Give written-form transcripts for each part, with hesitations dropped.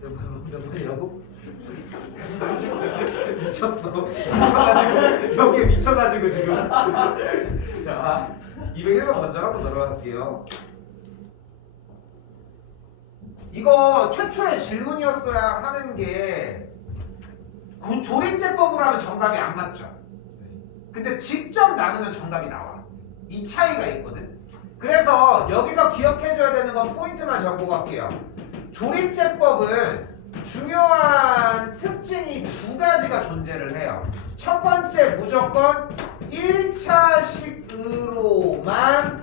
몇 번이라고? 미쳤어. 미쳐가지고 여기에 미쳐가지고 지금. 자, 201번 먼저 하고 들어갈게요. 이거 최초의 질문이었어야 하는 게 그 조립제법으로 하면 정답이 안 맞죠. 근데 직접 나누면 정답이 나와. 이 차이가 있거든. 그래서 여기서 기억해줘야 되는 건 포인트만 적고 갈게요. 조립제법은 중요한 특징이 두 가지가 존재를 해요. 첫 번째, 무조건 1차식으로만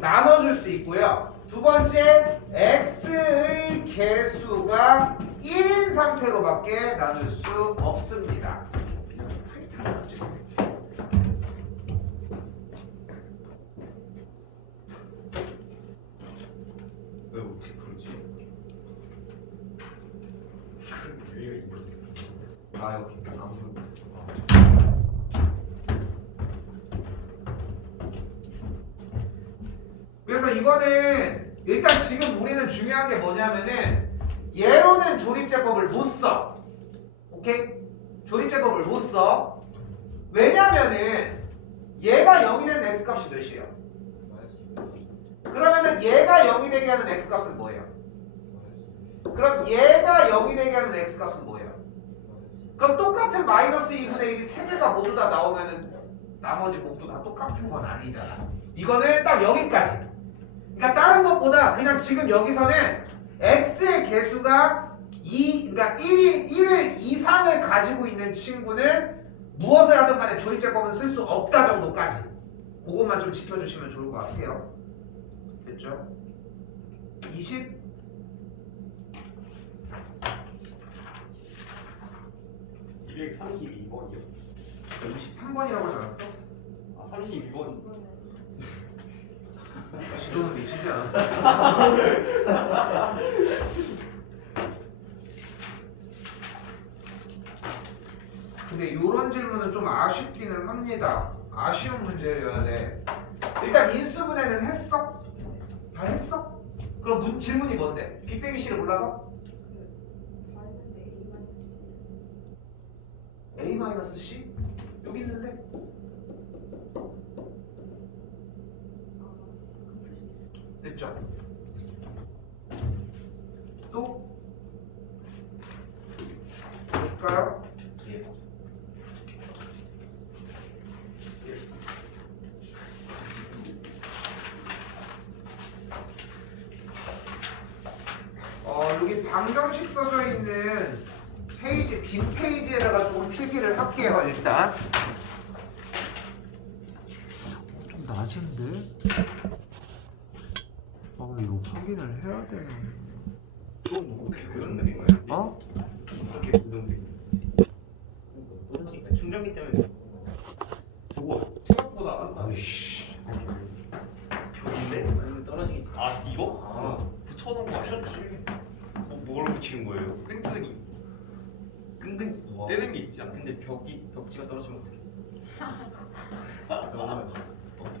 나눠줄 수 있고요. 두 번째, x의 개수가 1인 상태로밖에 나눌 수 없습니다. 왜 이렇게 부르지? 아 여기 안 부르. 그래서 이거는 일단 지금 우리는 중요한 게 뭐냐면은 얘로는 조립제법을 못 써. 오케이? 조립제법을 못 써. 왜냐면은 얘가 0이 되는 x값이 몇이에요? 그러면은 얘가 0이 되게 하는 x값은 뭐예요? 그럼 얘가 0이 되게 하는 x값은 뭐예요? 그럼 똑같은 마이너스 2분의 1이 세 개가 모두 다 나오면은 나머지 몫도 다 똑같은 건 아니잖아. 이거는 딱 여기까지. 그러니까 다른 것보다 그냥 지금 여기서는 x의 개수가 1을 이상을 가지고 있는 친구는 무엇을 하든 간에 조립제법은 쓸 수 없다 정도까지. 그것만 좀 지켜주시면 좋을 것 같아요. 됐죠? 20 232번이요. 23번이라고 하지 않았어? 아 32번. 지도는 미치지 않았어? 근데 이런 질문은 좀 아쉽기는 합니다. 아쉬운 문제여야 돼. 일단 인수분해는 했어? 다 했어? 그럼 질문이 뭔데? B 빼기 C를 몰라서? A-C? 여기 있는데? 됐죠? 또? 됐을까요? 예. 여기 방정식 써져 있는 페이지, 빈 페이지에다가 조금 필기를 할게요, 일단. 좀 낮은데? 이거 확인을 해야 되나? 이건 어떻게 고정되는 거야? 어? 어떻게 고정되는 거야? 떨어지니까 충전기 때문에. 저거 생각보다 안 씨. 벽인데? 아니면 떨어지겠지. 아 이거? 아 붙여놓은 거 붙였지. 뭘 붙이는 거예요? 끈끈이. 끈끈 우와. 떼는 게 있지. 근데 벽지가 떨어지면 어떡해? 너무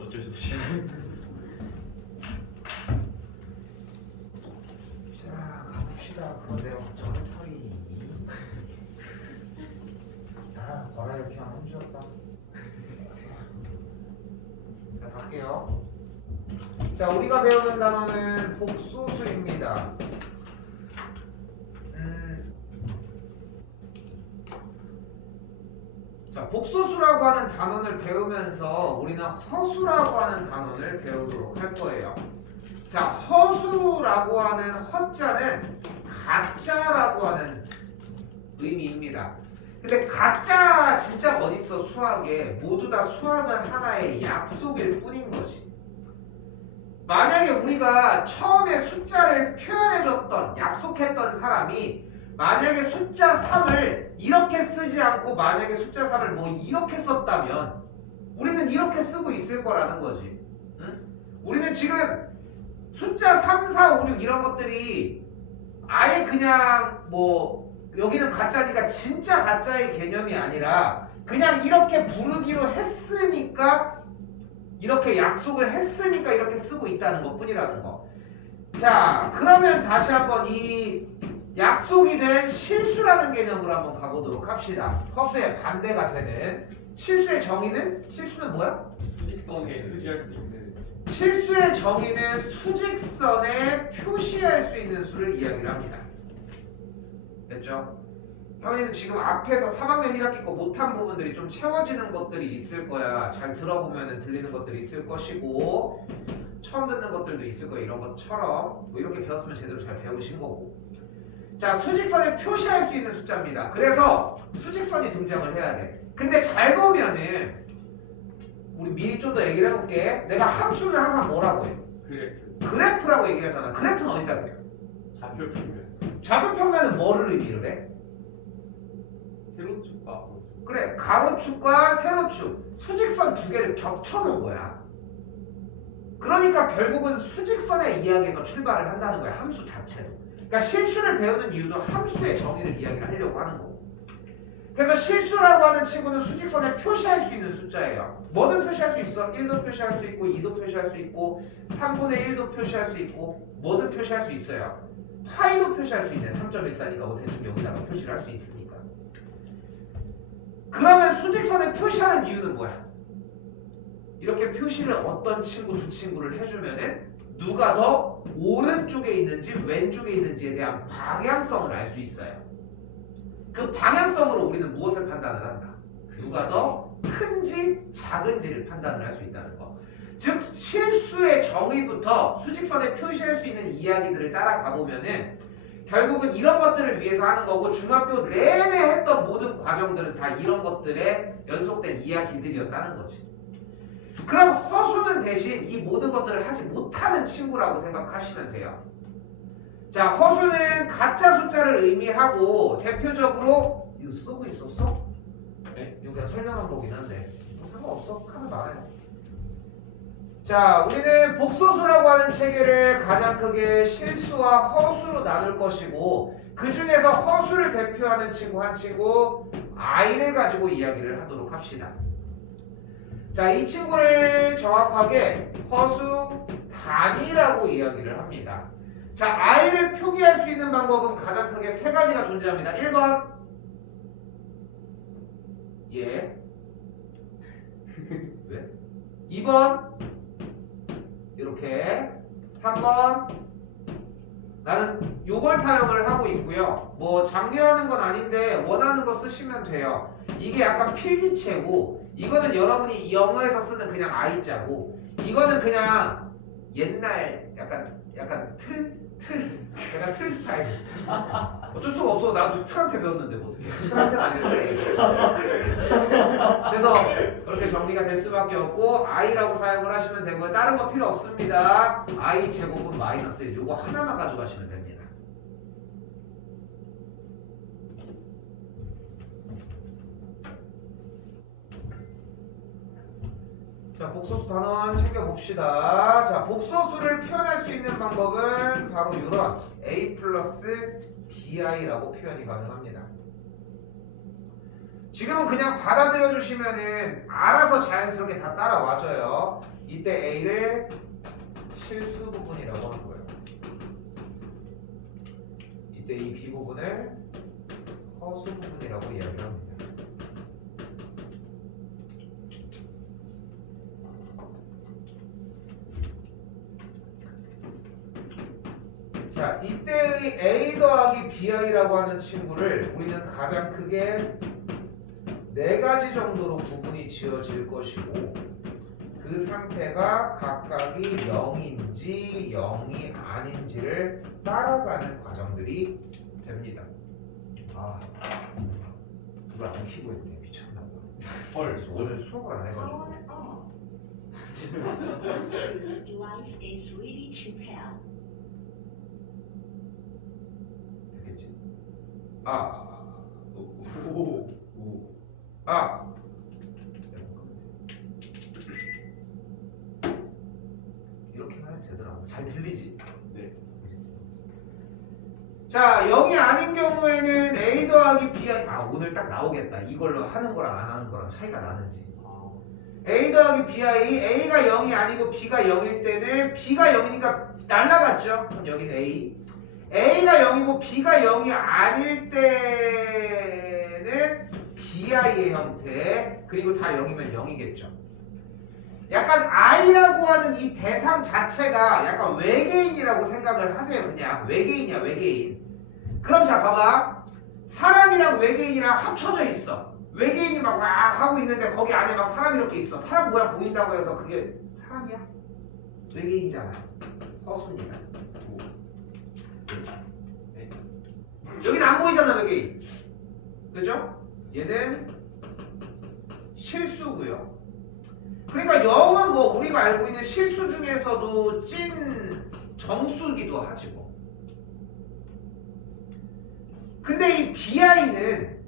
어쩔 수 없이. 자, 가봅시다. 그런데 저는 터이. 거라 이렇게 안 주었다. 자, 갈게요. 자, 우리가 배우는 단어는 복소수입니다. 자, 복소수라고 하는 단원을 배우면서 우리는 허수라고 하는 단원을 배우도록 할 거예요. 자, 허수라고 하는 허자는 가짜라고 하는 의미입니다. 근데 가짜 진짜 어딨어? 수학에 모두 다 수학은 하나의 약속일 뿐인 거지. 만약에 우리가 처음에 숫자를 표현해줬던 약속했던 사람이 만약에 숫자 3을 이렇게 쓰지 않고 만약에 숫자 3을 뭐 이렇게 썼다면 우리는 이렇게 쓰고 있을 거라는 거지. 응? 우리는 지금 숫자 3, 4, 5, 6 이런 것들이 아예 그냥 뭐 여기는 가짜니까 진짜 가짜의 개념이 아니라 그냥 이렇게 부르기로 했으니까 이렇게 약속을 했으니까 이렇게 쓰고 있다는 것 뿐이라는 거. 자, 그러면 다시 한번 이 약속이 된 실수라는 개념으로 한번 가보도록 합시다. 허수의 반대가 되는 실수의 정의는 실수는 뭐야? 수직선에 표시할 수 있는 실수의 정의는 수직선에 표시할 수 있는 수를 이야기를 합니다. 됐죠? 형이는 지금 앞에서 3학년 1학기 거 못한 부분들이 좀 채워지는 것들이 있을 거야. 잘 들어보면 들리는 것들이 있을 것이고 처음 듣는 것들도 있을 거야. 이런 것처럼 뭐 이렇게 배웠으면 제대로 잘 배우신 거고. 자, 수직선에 표시할 수 있는 숫자입니다. 그래서 수직선이 등장을 해야 돼. 근데 잘 보면은 우리 미리 좀 더 얘기를 해볼게. 내가 함수는 항상 뭐라고 해? 그래프라고 얘기하잖아. 그래프는 어디다 그래? 좌표 평면 좌표 평면은 뭐를 의미를 해? 세로축과 그래, 가로축과 세로축 수직선 두 개를 겹쳐놓은 거야. 그러니까 결국은 수직선의 이야기에서 출발을 한다는 거야. 함수 자체로. 그러니까 실수를 배우는 이유도 함수의 정의를 이야기를 하려고 하는 거고. 그래서 실수라고 하는 친구는 수직선에 표시할 수 있는 숫자예요. 뭐든 표시할 수 있어. 1도 표시할 수 있고 2도 표시할 수 있고 3분의 1도 표시할 수 있고 뭐든 표시할 수 있어요. 파이도 표시할 수 있네. 3.14니까 뭐 대충 여기다가 표시를 할 수 있으니까. 그러면 수직선에 표시하는 이유는 뭐야? 이렇게 표시를 어떤 친구 두 친구를 해주면은 누가 더 오른쪽에 있는지 왼쪽에 있는지에 대한 방향성을 알 수 있어요. 그 방향성으로 우리는 무엇을 판단을 한다? 누가 더 큰지 작은지를 판단을 할 수 있다는 거. 즉 실수의 정의부터 수직선에 표시할 수 있는 이야기들을 따라가 보면은 결국은 이런 것들을 위해서 하는 거고 중학교 내내 했던 모든 과정들은 다 이런 것들의 연속된 이야기들이었다는 거지. 그럼 허수는 대신 이 모든 것들을 하지 못하는 친구라고 생각하시면 돼요. 자, 허수는 가짜 숫자를 의미하고 대표적으로 이거 쓰고 있었어? 네? 이거 그냥 설명한 거긴 한데 뭐 상관없어. 하면 많아요. 자, 우리는 복소수라고 하는 체계를 가장 크게 실수와 허수로 나눌 것이고 그 중에서 허수를 대표하는 친구 한 친구 i를 가지고 이야기를 하도록 합시다. 자, 이 친구를 정확하게 허수 단위라고 이야기를 합니다. 자, i를 표기할 수 있는 방법은 가장 크게 세 가지가 존재합니다. 1번 예 왜? 2번 이렇게 3번 나는 요걸 사용을 하고 있고요. 뭐 장려하는 건 아닌데 원하는 거 쓰시면 돼요. 이게 약간 필기체고 이거는 여러분이 영어에서 쓰는 그냥 I자고 이거는 그냥 옛날 약간 틀 스타일. 어쩔 수가 없어. 나도 틀한테 배웠는데 뭐 어떻게 틀한테는 아니라 틀에. 그래서 그렇게 정리가 될 수밖에 없고 i라고 사용을 하시면 되고요. 다른 거 필요 없습니다. i 제곱은 마이너스 1 요거 하나만 가져가시면 됩니다. 자, 복소수 단원 챙겨봅시다. 자, 복소수를 표현할 수 있는 방법은 바로 이런 a 플러스 bi라고 표현이 가능합니다. 지금은 그냥 받아들여 주시면은 알아서 자연스럽게 다 따라와줘요. 이때 a를 실수 부분이라고 하는 거예요. 이때 이 b 부분을 허수 부분이라고 이야기를 합니다. 자, 이때의 a 더하기 bi라고 하는 친구를 우리는 가장 크게 네 가지 정도로 구분이 지어질 것이고 그 상태가 각각이 0인지 0이 아닌지를 따라가는 과정들이 됩니다. 아, 누가 안 키고 있네. 미쳤나봐. 헐 오늘 수업을 안 해가지고. device is ready to pair. 됐겠지? 오. 이렇게만 해도 되더라고. 잘 들리지? 네. 자, 0이 아닌 경우에는 a 더하기 b 오늘 딱 나오겠다. 이걸로 하는 거랑 안 하는 거랑 차이가 나는지. a 더하기 bi, a가 0이 아니고 b가 0일 때는 b가 0이니까 날라갔죠? 그럼 여기는 A. A가 0이고 B가 0이 아닐 때는 BI의 형태, 그리고 다 0이면 0이겠죠. 약간 I라고 하는 이 대상 자체가 약간 외계인이라고 생각을 하세요. 그냥 외계인이야, 외계인. 그럼 자 봐봐, 사람이랑 외계인이랑 합쳐져 있어. 외계인이 막 하고 있는데 거기 안에 막 사람이 이렇게 있어. 사람 모양 보인다고 해서 그게 사람이야? 외계인이잖아. 허수입니다. 여기는 안 보이잖아, 외계인. 그죠? 얘는 실수고요. 그러니까 0은 뭐 우리가 알고 있는 실수 중에서도 찐 정수기도 하지 뭐. 근데 이 BI는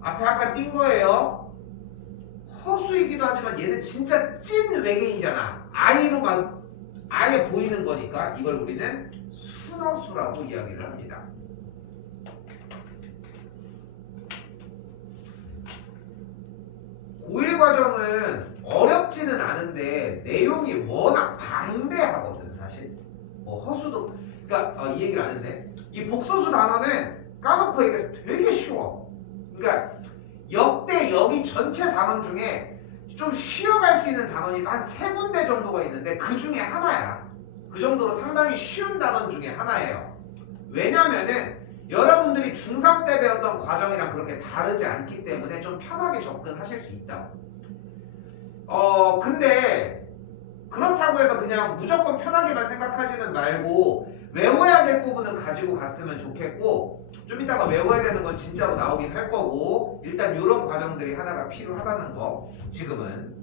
앞에 아까 띈 거예요. 허수이기도 하지만 얘는 진짜 찐 외계인이잖아. I로 막 아예 보이는 거니까 이걸 우리는 순허수라고 이야기를 합니다. 고1 과정은 어렵지는 않은데 내용이 워낙 방대하거든 사실. 뭐 허수도, 그러니까 이 얘기를 안 했네. 이 복소수 단어는 까놓고 얘기해서 되게 쉬워. 그러니까 역대 여기 전체 단원 중에 좀 쉬어갈 수 있는 단원이 한 3군데 정도가 있는데 그 중에 하나야. 그 정도로 상당히 쉬운 단원 중에 하나예요. 왜냐면은 여러분들이 중3 때 배웠던 과정이랑 그렇게 다르지 않기 때문에 좀 편하게 접근하실 수 있다. 근데 그렇다고 해서 그냥 무조건 편하게만 생각하지는 말고 외워야 될 부분은 가지고 갔으면 좋겠고, 좀 이따가 외워야 되는 건 진짜로 나오긴 할 거고, 일단 이런 과정들이 하나가 필요하다는 거 지금은.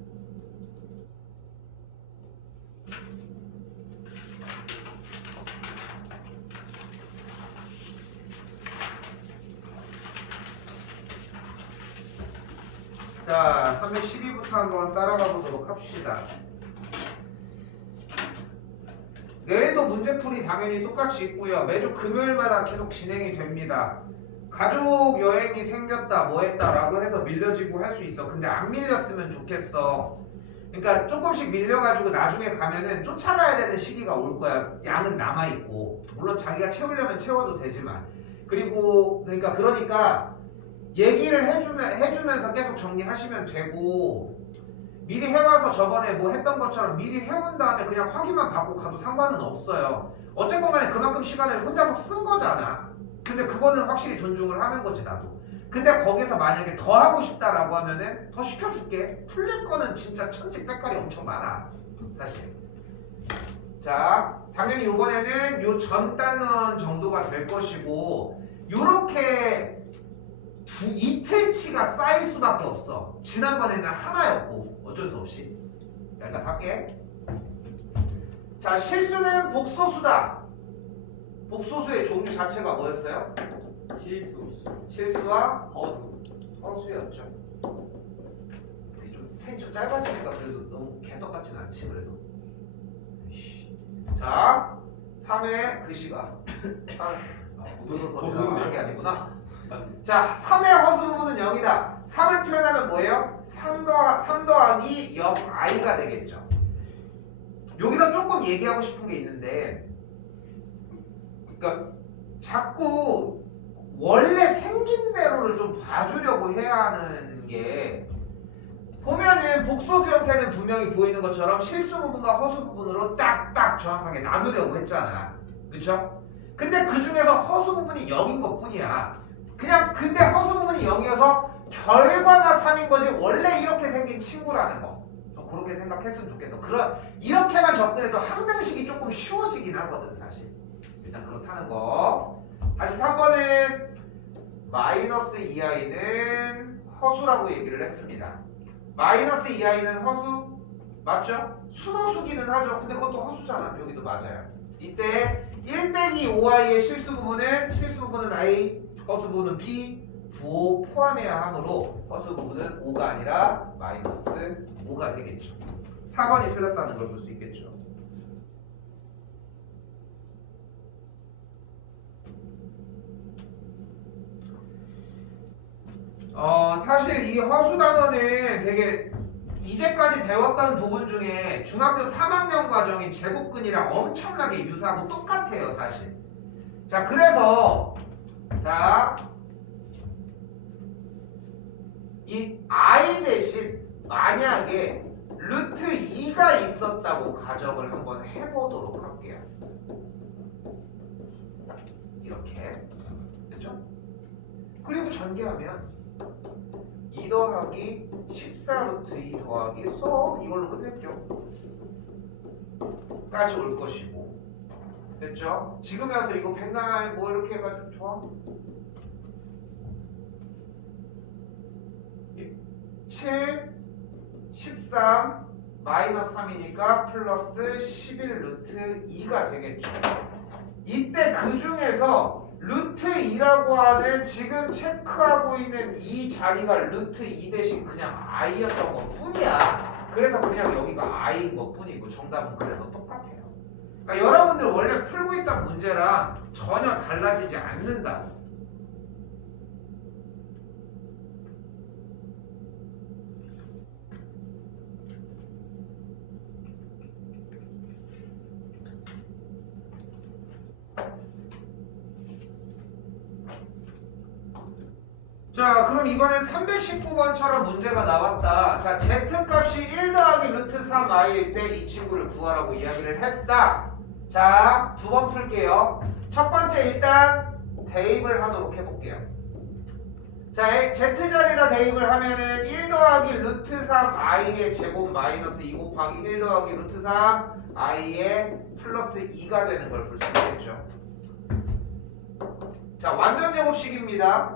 자, 312부터 한번 따라가 보도록 합시다. 내일도 문제풀이 당연히 똑같이 있고요. 매주 금요일마다 계속 진행이 됩니다. 가족 여행이 생겼다 뭐 했다 라고 해서 밀려지고 할 수 있어. 근데 안 밀렸으면 좋겠어. 그러니까 조금씩 밀려가지고 나중에 가면은 쫓아가야 되는 시기가 올 거야. 양은 남아있고, 물론 자기가 채우려면 채워도 되지만. 그러니까 얘기를 해주면서 계속 정리하시면 되고, 미리 해와서 저번에 뭐 했던 것처럼 미리 해본 다음에 그냥 확인만 받고 가도 상관은 없어요. 어쨌건 간에 그만큼 시간을 혼자서 쓴 거잖아. 근데 그거는 확실히 존중을 하는 거지, 나도. 근데 거기서 만약에 더 하고 싶다라고 하면은 더 시켜줄게. 풀릴 거는 진짜 천지백갈이 엄청 많아, 사실. 자, 당연히 이번에는 요 전 단원 정도가 될 것이고, 요렇게 이틀치가 쌓일 수밖에 없어. 지난번에는 하나였고 어쩔 수 없이. 일단 갈게. 자, 실수는 복소수다. 복소수의 종류 자체가 뭐였어요? 실수와 허수였죠. 좀 펜이 좀 짧아지니까 그래도 너무 개떡같진 않지 그래도. 자, 3의 글씨가 묻어서 제가 말한 게 아니구나. 자, 3의 허수 부분은 0이다. 3을 표현하면 뭐예요? 3 더하기 0 i가 되겠죠. 여기서 조금 얘기하고 싶은 게 있는데, 그러니까 자꾸 원래 생긴 대로를 좀 봐주려고 해야 하는 게, 보면은 복소수 형태는 분명히 보이는 것처럼 실수 부분과 허수 부분으로 딱딱 정확하게 나누려고 했잖아. 그쵸? 근데 그 중에서 허수 부분이 0인 것 뿐이야. 근데 허수 부분이 0이어서 결과가 3인 거지 원래 이렇게 생긴 친구라는 거. 좀 그렇게 생각했으면 좋겠어. 이렇게만 접근해도 항등식이 조금 쉬워지긴 하거든 사실. 일단 그렇다는 거. 다시 3번은 마이너스 2i는 허수라고 얘기를 했습니다. 마이너스 2i는 허수 맞죠? 순허수기는 하죠. 근데 그것도 허수잖아. 여기도 맞아요. 이때 1 빼기 5i의 실수 부분은 i, 허수 부분은 b, 부호 포함해야 하므로 허수 부분은 5가 아니라 마이너스 5가 되겠죠. 4번이 틀렸다는 걸 볼 수 있겠죠. 사실 이 허수 단어는 되게 이제까지 배웠던 부분 중에 중학교 3학년 과정인 제곱근이랑 엄청나게 유사하고 똑같아요, 사실. 자, 그래서 자, 이 I 대신 만약에 루트 2가 있었다고 가정을 한번 해보도록 할게요. 이렇게 됐죠? 그리고 전개하면 2 더하기 14 루트 2 더하기 소 이걸로 끝냈죠. 까지 올 것이고 됐죠? 지금에 와서 이거 백날 뭐 이렇게 해가지고 좋아? 7 13 마이너스 3이니까 플러스 11 루트 2가 되겠죠. 이때 그 중에서 루트 2라고 하는 지금 체크하고 있는 이 자리가 루트 2 대신 그냥 i였던 것 뿐이야. 그래서 그냥 여기가 i인 것 뿐이고 정답은 그래서 똑같아요. 그러니까 여러분들 원래 풀고 있던 문제랑 전혀 달라지지 않는다. 자, 그럼 이번엔 319번처럼 문제가 나왔다. 자, z값이 1 더하기 루트 3i일 때 이 친구를 구하라고 이야기를 했다. 자, 두 번 풀게요. 첫 번째 일단 대입을 하도록 해볼게요. 자, z자리에다 대입을 하면은 1 더하기 루트 3i의 제곱 마이너스 2 곱하기 1 더하기 루트 3i의 플러스 2가 되는 걸 볼 수 있겠죠. 자, 완전 제곱식입니다.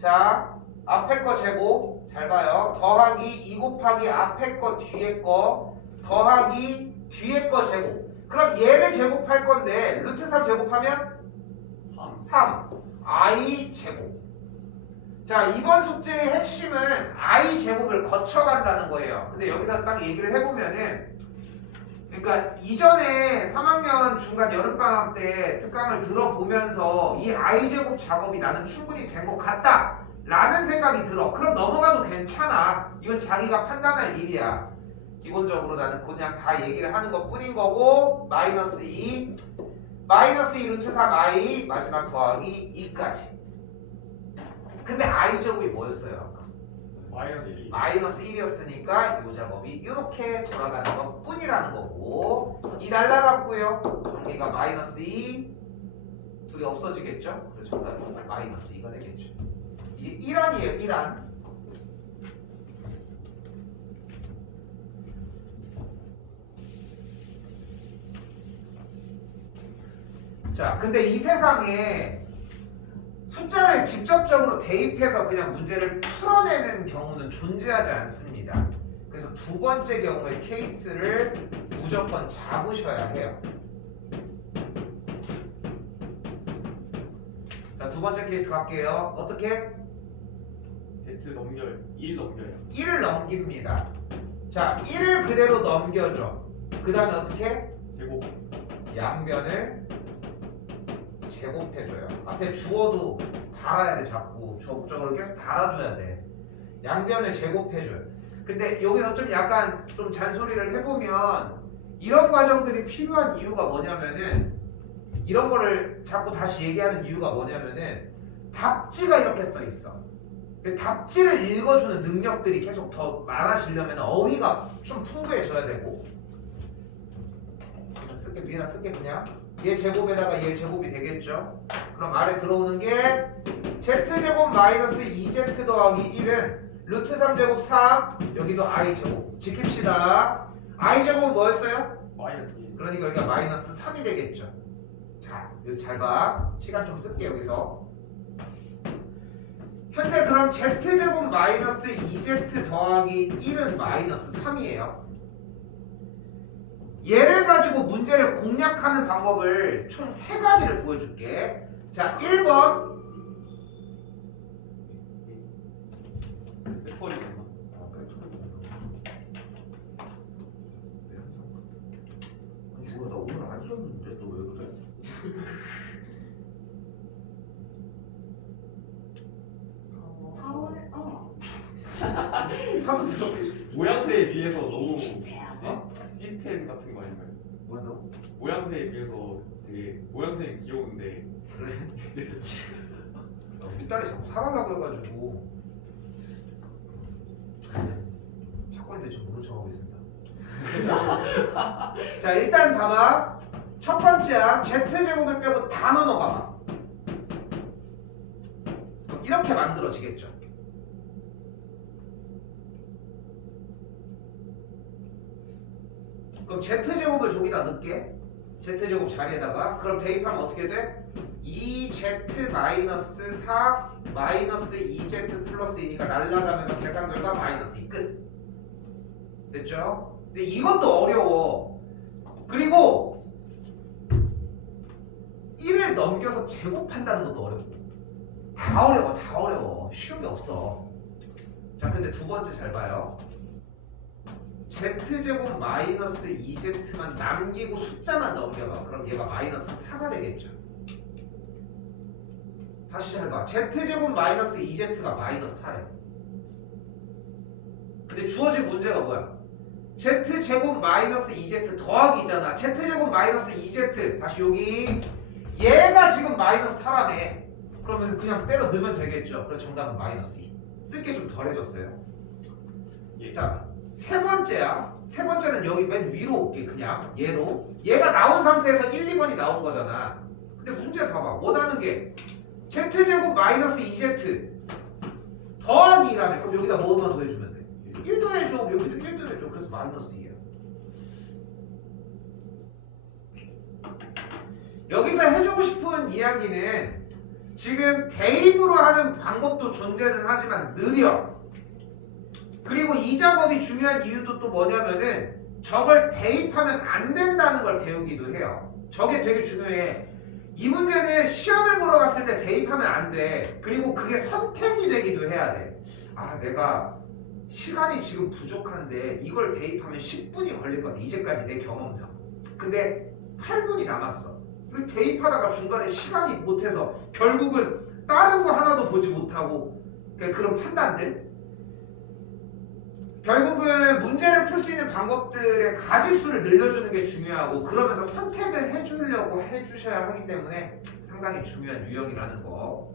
자, 앞에 거 제곱 잘 봐요. 더하기 2 곱하기 앞에 거 뒤에 거 더하기 뒤에 거 제곱. 그럼 얘를 제곱할 건데 루트 3 제곱하면 3 i 제곱. 자, 이번 숙제의 핵심은 i 제곱을 거쳐간다는 거예요. 근데 여기서 딱 얘기를 해보면은 그러니까 이전에 3학년 중간 여름방학 때 특강을 들어보면서 이 i제곱 작업이 나는 충분히 된 것 같다 라는 생각이 들어. 그럼 넘어가도 괜찮아. 이건 자기가 판단할 일이야. 기본적으로 나는 그냥 다 얘기를 하는 것 뿐인 거고 마이너스 2 루트 3i 마지막 더하기 2까지. 근데 i제곱이 뭐였어요? 마이너스 1이었으니까 이 작업이 이렇게 돌아가는 것 뿐이라는 거고 이 날라갔고요. 전개가 마이너스 2 둘이 없어지겠죠? 그래서 정답은 마이너스 2가 되겠죠. 이게 1안이에요. 1안. 자, 근데 이 세상에 숫자를 직접적으로 대입해서 그냥 문제를 풀어내는 경우는 존재하지 않습니다. 그래서 두 번째 경우의 케이스를 무조건 잡으셔야 해요. 자, 두 번째 케이스 갈게요. 어떻게? Z 넘겨요. 1 넘겨요. 1을 넘깁니다. 자, 1을 그대로 넘겨줘. 그 다음에 어떻게? 제곱. 양변을 제곱해줘요. 앞에 주어도 달아야 돼. 자꾸 주어 목적어를 계속 달아줘야 돼. 양변을 제곱해줘요. 근데 여기서 좀 약간 좀 잔소리를 해보면 이런 과정들이 필요한 이유가 뭐냐면은 이런 거를 자꾸 다시 얘기하는 이유가 뭐냐면은 답지가 이렇게 써 있어. 답지를 읽어주는 능력들이 계속 더 많아지려면 어휘가 좀 풍부해져야 되고. 쓸게 위에다 쓸게 그냥. 얘 제곱에다가 얘 제곱이 되겠죠. 그럼 아래 들어오는 게 z제곱 마이너스 2z 더하기 1은 루트 3제곱 3 여기도 i제곱 지킵시다. i제곱은 뭐였어요? 마이너스 1. 그러니까 여기가 마이너스 3이 되겠죠. 자, 여기서 잘 봐. 시간 좀 쓸게 여기서. 현재 그럼 z제곱 마이너스 2z 더하기 1은 마이너스 3이에요. 얘를 가지고 문제를 공략하는 방법을 총 3가지를 보여줄게. 자, 1번 배터리 얼마? 뭐야, 나 오늘 안 썼는데 너 왜 그래? Power on. 한번 들어보죠. 모양새에 비해서 너무 어? 시스템 같은 거 아닌가요? 뭐야 너? 모양새에 비해서 되게 모양새는 귀여운데 우리 딸이 자꾸 사달라고 해가지고 찾고 있는데 좀 모른 척하고 있습니다. 자 일단 봐봐. 첫 번째 항 Z제곱을 빼고 다 넘어가봐. 그럼 이렇게 만들어지겠죠. 그럼 Z제곱을 저기다 넣을게. Z제곱 자리에다가 그럼 대입하면 어떻게 돼? 2Z 마이너스 4 마이너스 2Z 플러스 2니까 날라가면서 계산 결과 마이너스 2 끝. 됐죠? 근데 이것도 어려워. 그리고 1을 넘겨서 제곱한다는 것도 어렵고. 다 어려워, 다 어려워. 쉬운 게 없어. 자, 근데 두 번째 잘 봐요. Z제곱 마이너스 2Z만 남기고 숫자만 넘겨봐. 그럼 얘가 마이너스 4가 되겠죠. 다시 잘 봐. Z제곱 마이너스 2Z가 마이너스 4래. 근데 주어진 문제가 뭐야? Z제곱 마이너스 2Z 더하기잖아. Z제곱 마이너스 2Z 다시 여기 얘가 지금 마이너스 4라며. 그러면 그냥 때려 넣으면 되겠죠. 그래서 정답은 마이너스 2. 쓸 게 좀 덜해졌어요. 자, 세 번째야. 세 번째는 여기 맨 위로 올게. 그냥 얘로. 얘가 나온 상태에서 1, 2번이 나온 거잖아. 근데 문제 봐봐. 원하는 게 Z제곱 마이너스 2Z 더하기 2라며. 그럼 여기다 뭐만 더해주면 돼? 1 더해줘. 여기도 1 더해줘. 그래서 마이너스 2야. 여기서 해주고 싶은 이야기는 지금 대입으로 하는 방법도 존재는 하지만 느려. 그리고 이 작업이 중요한 이유도 또 뭐냐면은 저걸 대입하면 안 된다는 걸 배우기도 해요. 저게 되게 중요해. 이 문제는 시험을 보러 갔을 때 대입하면 안 돼. 그리고 그게 선택이 되기도 해야 돼. 아, 내가 시간이 지금 부족한데 이걸 대입하면 10분이 걸릴 것 같아. 이제까지 내 경험상. 근데 8분이 남았어. 이걸 대입하다가 중간에 시간이 못해서 결국은 다른 거 하나도 보지 못하고 그런 판단들. 결국은 문제를 풀 수 있는 방법들의 가지수를 늘려주는 게 중요하고 그러면서 선택을 해주려고 해주셔야 하기 때문에 상당히 중요한 유형이라는 거.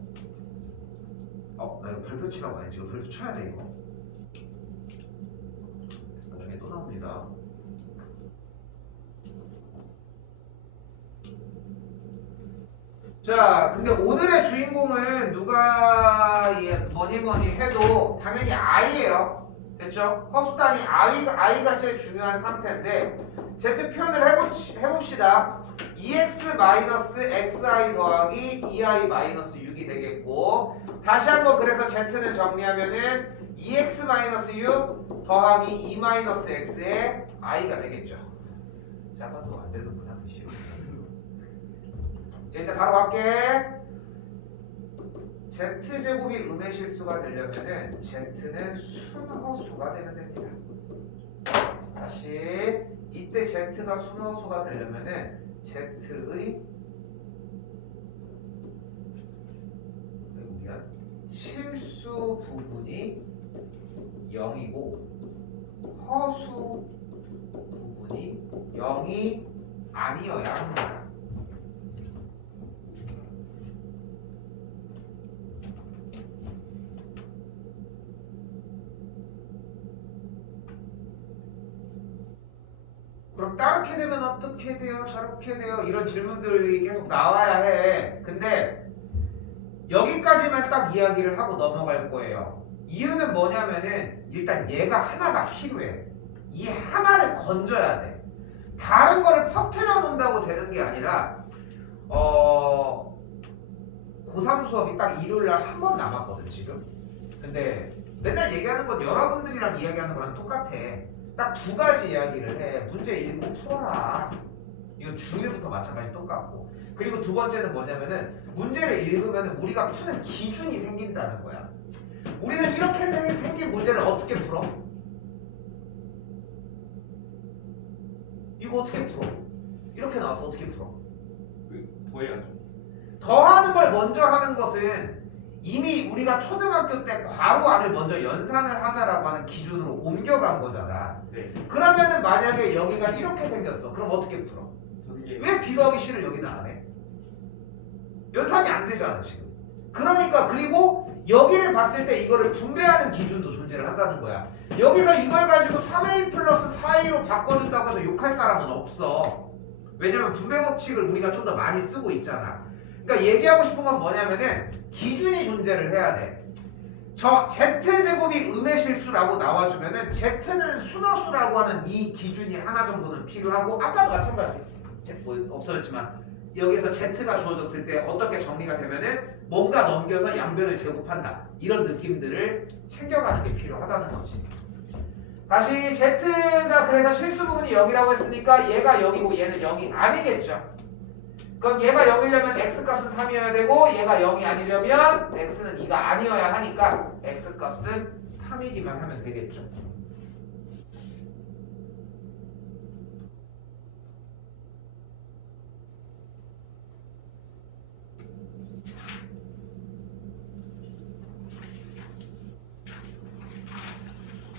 나 이거 별표 치라고 해야지. 이거 별표 쳐야 돼 이거. 나중에 또 나옵니다. 자, 근데 오늘의 주인공은 누가 뭐니 해도 당연히 I예요. 됐죠? 허수단위 I가 제일 중요한 상태인데 Z 표현을 해봅시다. 2x-xi 더하기 2i-6이 되겠고 다시 한번 그래서 Z는 정리하면은 2x-6 더하기 2-x의 i가 되겠죠. 작아도 안 되는구나 글씨로. 자, 일단 바로 갈게. Z제곱이 음의 실수가 되려면은 Z는 순허수가 되면 됩니다. 다시 이때 Z가 순허수가 되려면은 Z의 실수 부분이 0이고 허수 부분이 0이 아니어야 합니다. 그럼 따르게 되면 어떻게 돼요? 저렇게 돼요? 이런 질문들이 계속 나와야 해. 근데 여기까지만 딱 이야기를 하고 넘어갈 거예요. 이유는 뭐냐면은 일단 얘가 하나가 필요해. 이 하나를 건져야 돼. 다른 거를 퍼뜨려 놓는다고 되는 게 아니라 고3 수업이 딱 일요일날 한 번 남았거든 지금. 근데 맨날 얘기하는 건 여러분들이랑 이야기하는 거랑 똑같아. 딱 두 가지 이야기를 해. 문제 읽고 풀어라. 이건 중1부터 마찬가지 똑같고. 그리고 두 번째는 뭐냐면은 문제를 읽으면 우리가 푸는 기준이 생긴다는 거야. 우리는 이렇게 생긴 문제를 어떻게 풀어? 이거 어떻게 풀어? 이렇게 나와서 어떻게 풀어? 더해야죠. 더하는 걸 먼저 하는 것은 이미 우리가 초등학교 때 괄호 안을 먼저 연산을 하자라고 하는 기준으로 옮겨간 거잖아. 네. 그러면은 만약에 여기가 이렇게 생겼어. 그럼 어떻게 풀어? 전개. 왜 b 더하기 c를 여기는 안 해? 연산이 안 되잖아 지금. 그러니까 그리고 여기를 봤을 때 이거를 분배하는 기준도 존재를 한다는 거야. 여기서 이걸 가지고 3a 플러스 4a로 바꿔준다고 해서 욕할 사람은 없어. 왜냐면 분배 법칙을 우리가 좀 더 많이 쓰고 있잖아. 그러니까 얘기하고 싶은 건 뭐냐면은 기준이 존재를 해야 돼. 저 z제곱이 음의 실수라고 나와주면은 z는 순허수라고 하는 이 기준이 하나 정도는 필요하고, 아까도 마찬가지. 뭐 없어졌지만 여기서 z가 주어졌을 때 어떻게 정리가 되면은 뭔가 넘겨서 양변을 제곱한다, 이런 느낌들을 챙겨가는 게 필요하다는 거지. 다시 z가 그래서 실수 부분이 0이라고 했으니까 얘가 0이고 얘는 0이 아니겠죠. 그럼 얘가 0이려면 x값은 3이어야 되고 얘가 0이 아니려면 x는 2가 아니어야 하니까 x값은 3이기만 하면 되겠죠.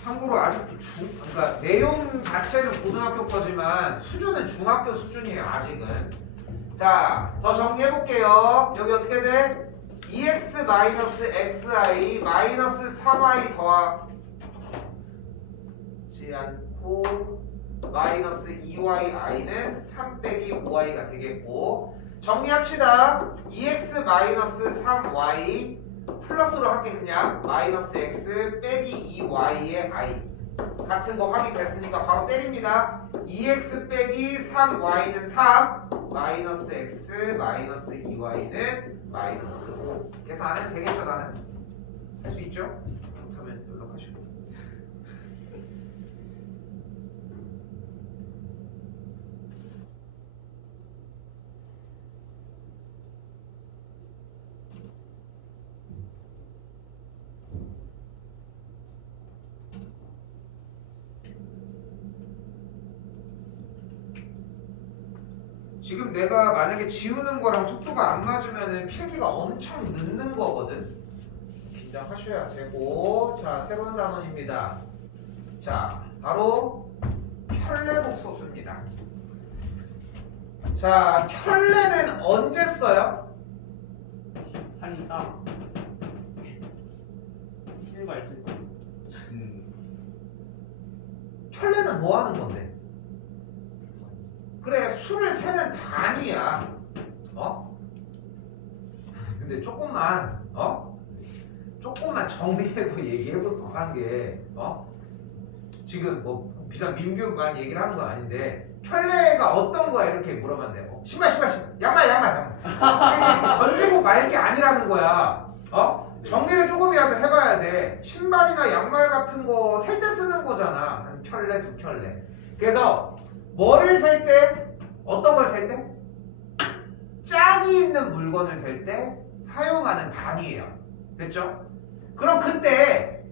참고로 아직도 그러니까 내용 자체는 고등학교 거지만 수준은 중학교 수준이에요 아직은. 자, 더 정리해볼게요. 여기 어떻게 돼? 2x 마이너스 xi 마이너스 3y 더하지 않고 마이너스 2yi는 3 빼기 5y가 되겠고, 정리합시다. 2x 마이너스 3y 플러스로 할게. 그냥 마이너스 x 빼기 2y의 i 같은 거 확인됐으니까 바로 때립니다. 2x 빼기 3y는 3, 마이너스 x 마이너스 2y는 마이너스 5. 계산 안 해도 되겠죠? 나는 할 수 있죠? 그렇다면 연락하시고. 지금 내가 만약에 지우는 거랑 속도가 안 맞으면은 필기가 엄청 늦는 거거든. 긴장하셔야 되고. 자, 새로운 단원입니다. 자, 바로 켤레복소수입니다. 자, 켤레는 언제 써요? 사실상 신발 신발. 켤레는 뭐 하는 건데? 그래, 수를 세는 단위야. 근데 조금만 정리해서 얘기해볼 법한 게, 지금 뭐 비단 민규만 얘기를 하는 건 아닌데, 켤레가 어떤 거야 이렇게 물어보면 돼. 신발 양말 던지고 말 게 아니라는 거야. 정리를 조금이라도 해봐야 돼. 신발이나 양말 같은 거 셀 때 쓰는 거잖아. 한 켤레 두 켤레. 그래서 뭐를 셀 때, 어떤 걸 셀 때? 짝이 있는 물건을 셀 때 사용하는 단위예요. 됐죠? 그럼 그때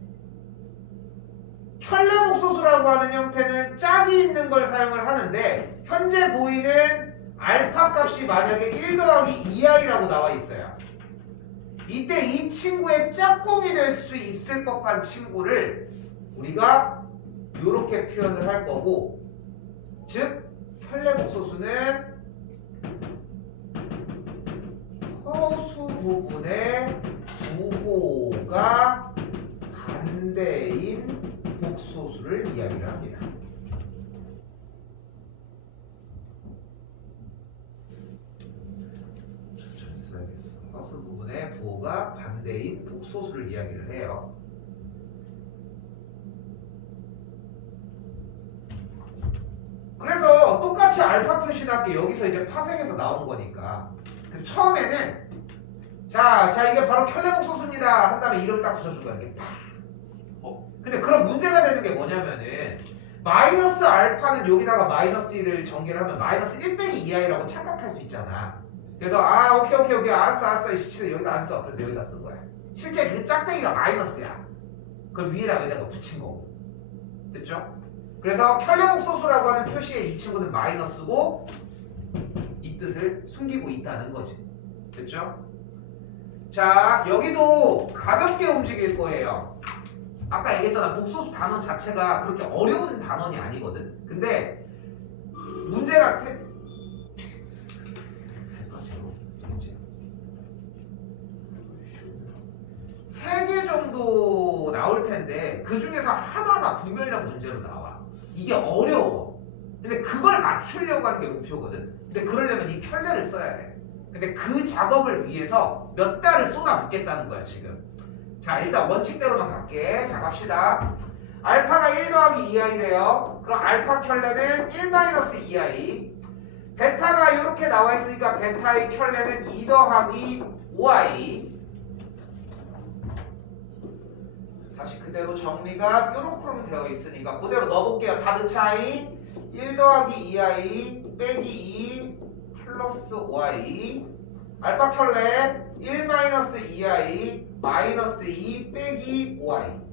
켤레복소수라고 하는 형태는 짝이 있는 걸 사용을 하는데, 현재 보이는 알파 값이 만약에 1 더하기 2i라고 나와 있어요. 이때 이 친구의 짝꿍이 될 수 있을 법한 친구를 우리가 이렇게 표현을 할 거고, 즉 켤레복소수는 허수 부분의 부호가 반대인 복소수를 이야기를 합니다. 천천히 써야겠어. 허수 부분의 부호가 반대인 복소수를 이야기를 해요. 그래서 똑같이 알파 표시답게 여기서 이제 파생해서 나온 거니까, 그래서 처음에는 자 이게 바로 켤레복소수입니다 한 다음에 이름 딱 붙여준 거야. 이렇게 팍. 근데 그럼 문제가 되는 게 뭐냐면은, 마이너스 알파는 여기다가 마이너스 1을 전개를 하면 마이너스 1 빼기 2i라고 착각할 수 있잖아. 그래서 오케이 알았어 이 시치는 여기다 안 써. 그래서 여기다 쓴 거야. 실제 그 짝대기가 마이너스야. 그걸 위에다가 붙인 거고. 됐죠? 그래서 켤레복소수라고 하는 표시의 이 친구는 마이너스고 이 뜻을 숨기고 있다는 거지. 됐죠? 자, 여기도 가볍게 움직일 거예요. 아까 얘기했잖아. 복소수 단원 자체가 그렇게 어려운 단원이 아니거든. 근데 문제가 세 개 정도 나올 텐데 그 중에서 하나가 분별력 문제로 나와. 이게 어려워. 근데 그걸 맞추려고 하는 게 목표거든. 근데 그러려면 이 편례를 써야 돼. 근데 그 작업을 위해서 몇 달을 쏟아붓겠다는 거야 지금. 자, 일단 원칙대로만 갈게. 자, 갑시다. 알파가 1 더하기 2i래요. 그럼 알파 켤레는 1 마이너스 2i. 베타가 이렇게 나와 있으니까 베타의 켤레는 2 더하기 5i. 다시 그대로 정리가 요렇게 되어 있으니까 그대로 넣어볼게요. 다드 차이 1 더하기 2i 빼기 2 플러스 5i. 알파 켤레 1 마이너스 2i 마이너스 2 빼기 5i.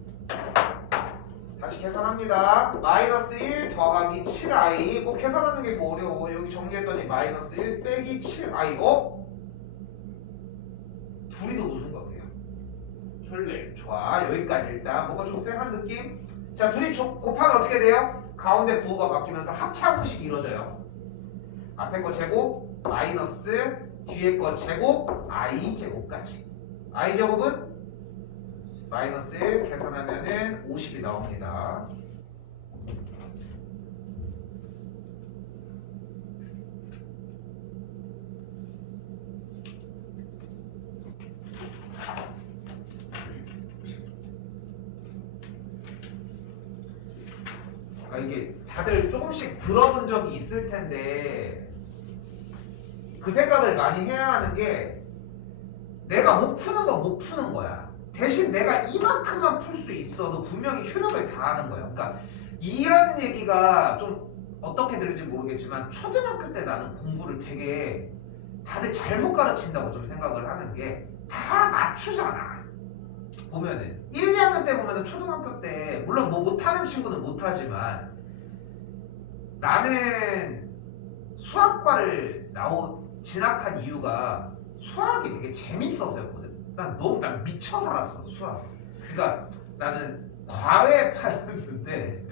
다시 계산합니다. 마이너스 1 더하기 7i. 뭐 계산하는 게 뭐 어려워. 여기 정리했더니 마이너스 1 빼기 7i. 둘이 더 무슨 것 같아요? 켤레. 좋아, 여기까지 일단 뭔가 좀 쎄한 느낌. 자, 둘이 곱하면 어떻게 돼요? 가운데 부호가 바뀌면서 합차 공식이 이루어져요. 앞에 거 제곱 마이너스 뒤에 거 제곱 i 제곱까지. i 제곱은 마이너스 1 계산하면은 50이 나옵니다. 이게 다들 조금씩 들어본 적이 있을 텐데 그 생각을 많이 해야 하는 게 내가 못 푸는 건 못 푸는 거야. 대신 내가 이만큼만 풀 수 있어도 분명히 효력을 다하는 거야. 그러니까 이런 얘기가 좀 어떻게 들릴지 모르겠지만 초등학교 때 나는 공부를 되게 다들 잘못 가르친다고 좀 생각을 하는 게 다 맞추잖아. 보면은 1, 2학년 때 보면은 초등학교 때 물론 뭐 못하는 친구는 못하지만 나는 수학과를 진학한 이유가 수학이 되게 재밌어서였거든. 난 미쳐 살았어 수학. 그러니까 나는 과외파였는데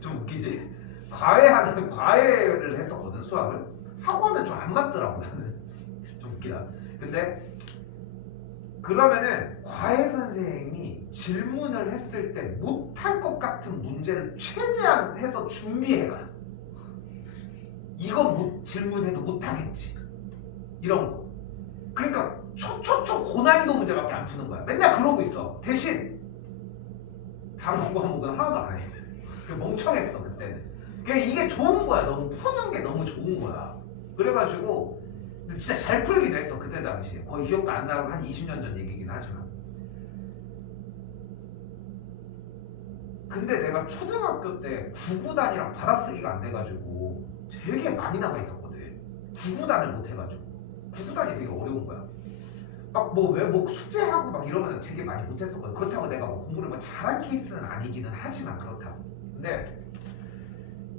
좀 웃기지. 과외를 했었거든 수학을. 학원은 좀 안 맞더라고 나는. 좀 웃기다. 근데 그러면은 과외 선생님이 질문을 했을 때 못할 것 같은 문제를 최대한 해서 준비해가. 이건 질문해도 못하겠지. 이런 거. 그러니까 초초초 고난이도 문제밖에 안 푸는 거야. 맨날 그러고 있어. 대신 다른 과목은 하나도 안 해. 멍청했어 그때는. 그러니까 이게 좋은 거야. 너무 푸는 게 너무 좋은 거야. 그래가지고 진짜 잘 풀기도 했어 그때 당시에. 거의 기억도 안 나고 한 20년 전 얘기긴 하지만. 근데 내가 초등학교 때 구구단이랑 받아쓰기가 안 돼가지고 되게 많이 나가 있었거든. 구구단을 못 해가지고. 구구단이 되게 어려운 거야. 막 뭐 숙제하고 막 이러면 되게 많이 못했었거든. 그렇다고 내가 뭐 공부를 뭐 잘한 케이스는 아니기는 하지만 그렇다고. 근데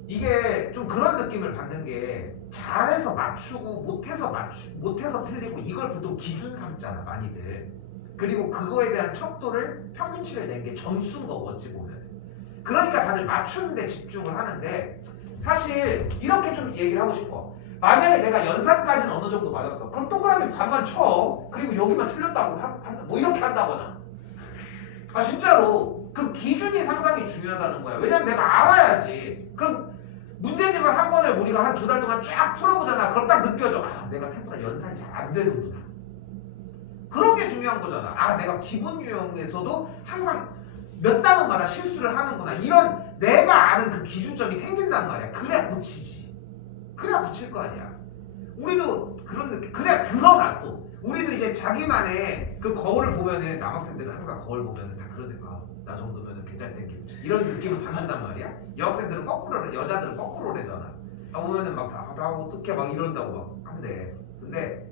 이게 좀 그런 느낌을 받는 게 잘해서 맞추고 못해서 틀리고 이걸 보통 기준 삼잖아 많이들. 그리고 그거에 대한 척도를 평균치를 낸 게 점수인 거고 어찌 보면. 그러니까 다들 맞추는 데 집중을 하는데 사실 이렇게 좀 얘기를 하고 싶어. 만약에 내가 연산까지는 어느 정도 맞았어. 그럼 동그라미 반만 쳐. 그리고 여기만 틀렸다고 뭐 이렇게 한다거나. 아 진짜로 그 기준이 상당히 중요하다는 거야. 왜냐면 내가 알아야지. 그럼 문제집을 한 권을 우리가 한 2달 동안 쫙 풀어보잖아. 그럼 딱 느껴져. 아 내가 생각보다 연산이 잘 안 되는구나. 그런 게 중요한 거잖아. 아 내가 기본 유형에서도 항상 몇 단원마다 실수를 하는구나. 이런 내가 아는 그 기준점이 생긴단 말이야. 그래야 고치지. 그래야 고칠 거 아니야. 우리도 그런 느낌. 그래야 드러나 또. 우리도 이제 자기만의 그 거울을 보면은 남학생들은 항상 거울 보면은 다 그런 생각. 나 정도면은 개잘생김. 이런 느낌을 받는단 말이야. 여학생들은 거꾸로, 여자들은 거꾸로래잖아. 보면은 막 나 어떻게 막 이런다고 막 한대. 근데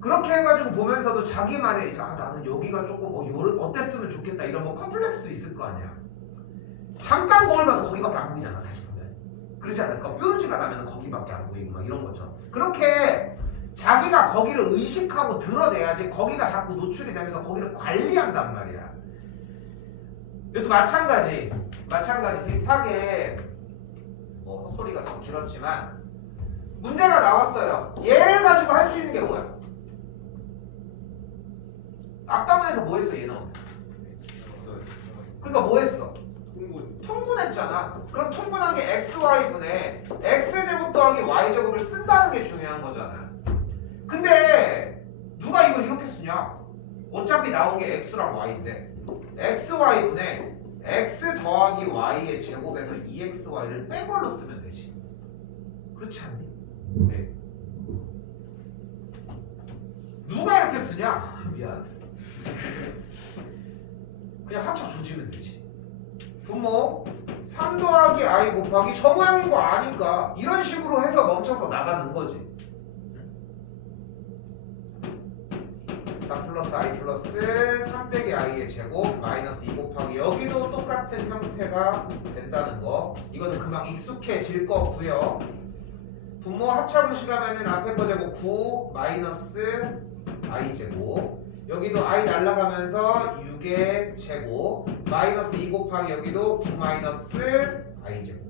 그렇게 해가지고 보면서도 자기만의 이제 나는 여기가 조금 어땠으면 좋겠다 이런 뭐 컴플렉스도 있을 거 아니야. 잠깐 거울 봐도 거기밖에 안 보이잖아 사실 보면. 그렇지 않을까? 뾰루지가 나면 거기밖에 안 보이고 막 이런 것처럼. 그렇게 자기가 거기를 의식하고 드러내야지 거기가 자꾸 노출이 되면서 거기를 관리한단 말이야. 이것도 마찬가지 비슷하게 뭐 헛소리가 좀 길었지만 문제가 나왔어요. 얘를 가지고 할 수 있는 게 뭐야? 앞단문에서 뭐 했어 얘는? 그러니까 뭐 했어? 통분했잖아. 그럼 통분한 게 xy분의 x제곱 더하기 y제곱을 쓴다는 게 중요한 거잖아. 근데 누가 이걸 이렇게 쓰냐? 어차피 나온 게 x랑 y인데 xy분의 x 더하기 y의 제곱에서 2xy를 뺀 걸로 쓰면 되지. 그렇지 않니? 네. 누가 이렇게 쓰냐? 미안. 그냥 합쳐 조지면 되지. 분모 3 더하기 i 곱하기 저 모양인 거 아니까 이런 식으로 해서 멈춰서 나가는 거지. 4 플러스 i 플러스 3 빼기 i의 제곱 마이너스 2 곱하기 여기도 똑같은 형태가 된다는 거. 이거는 금방 익숙해질 거고요. 분모 합차공식하면은 앞에 거 제곱 9 마이너스 i 제곱 여기도 i 날라가면서 6의 제곱 마이너스 2 곱하기 여기도 9 마이너스 i 제곱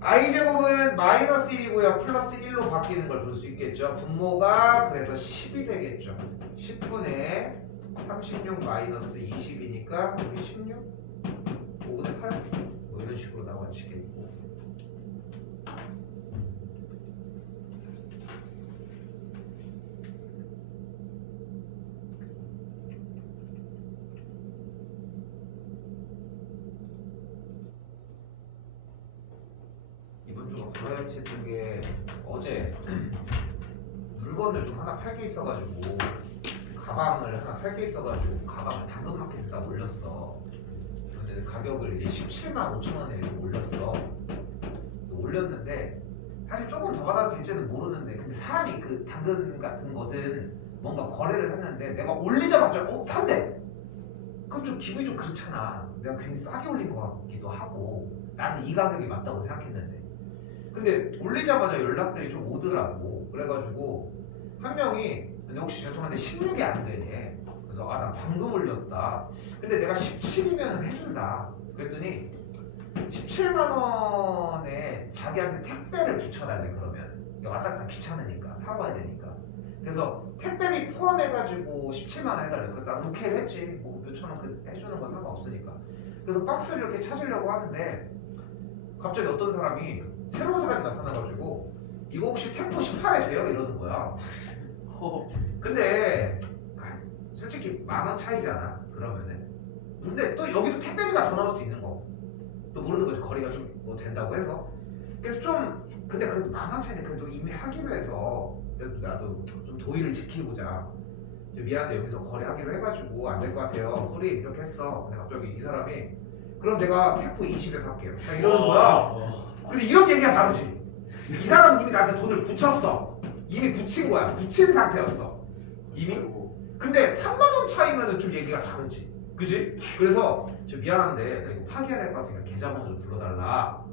i 제곱은 마이너스 1이고요 플러스 1로 바뀌는 걸 볼 수 있겠죠. 분모가 그래서 10이 되겠죠. 10분의 36 마이너스 20이니까 여기 16 5분의 8 뭐 이런 식으로 나와지겠고 이번 주가 브라이트 쪽에 어제 물건을 좀 하나 팔 게 있어가지고 가방을 하나 팔 게 있어가지고 가방을 당근마켓에다 올렸어. 근데 가격을 이제 17만 5천 원에 이렇게 올렸어. 올렸는데 사실 조금 더 받아도 될지는 모르는데 근데 사람이 그 당근 같은 거든 뭔가 거래를 했는데 내가 올리자마자 산대. 그럼 좀 기분이 좀 그렇잖아. 내가 괜히 싸게 올린 것 같기도 하고 나는 이 가격이 맞다고 생각했는데 근데 올리자마자 연락들이 좀 오더라고. 그래가지고 한 명이 근데 혹시 죄송한데 16이 안 되니? 그래서 아 나 방금 올렸다. 근데 내가 17이면 해준다. 그랬더니 17만 원에 자기한테 택배를 붙여달래. 그러면 왔다 갔다 귀찮으니까 사와야 되니까. 그래서 택배비 포함해가지고 17만 원 해달래. 그래서 난 오케이를 했지. 뭐 몇천 원 해주는 건 상관없으니까. 그래서 박스를 이렇게 찾으려고 하는데 갑자기 어떤 사람이 새로운 사람이 나타나가지고 이거 혹시 택부 18에 돼요? 이러는 거야. 근데 솔직히 10,000원 차이잖아. 그러면은 근데 또 여기도 택배비가 더 나올 수도 있는 거. 또 모르는 거지. 거리가 좀 뭐 된다고 해서. 그래서 좀 근데 그 10,000원 차이는 그래도 이미 하기로 해서 나도 좀 도의를 지키고자 미안한데 여기서 거래하기로 해가지고 안 될 것 같아요. 소리 이렇게 했어. 근데 갑자기 이 사람이 그럼 내가 택부 20에 살게요. 이러는 거야. 근데 이런 얘기가 다르지. 이 사람은 이미 나한테 돈을 붙였어. 이미 붙인 거야. 붙인 상태였어. 이미. 근데 3만 원 차이면은 좀 얘기가 다르지. 그지? 그래서 저 미안한데 나 이거 파기해야 될 것 같으니까 계좌번호 좀 불러달라.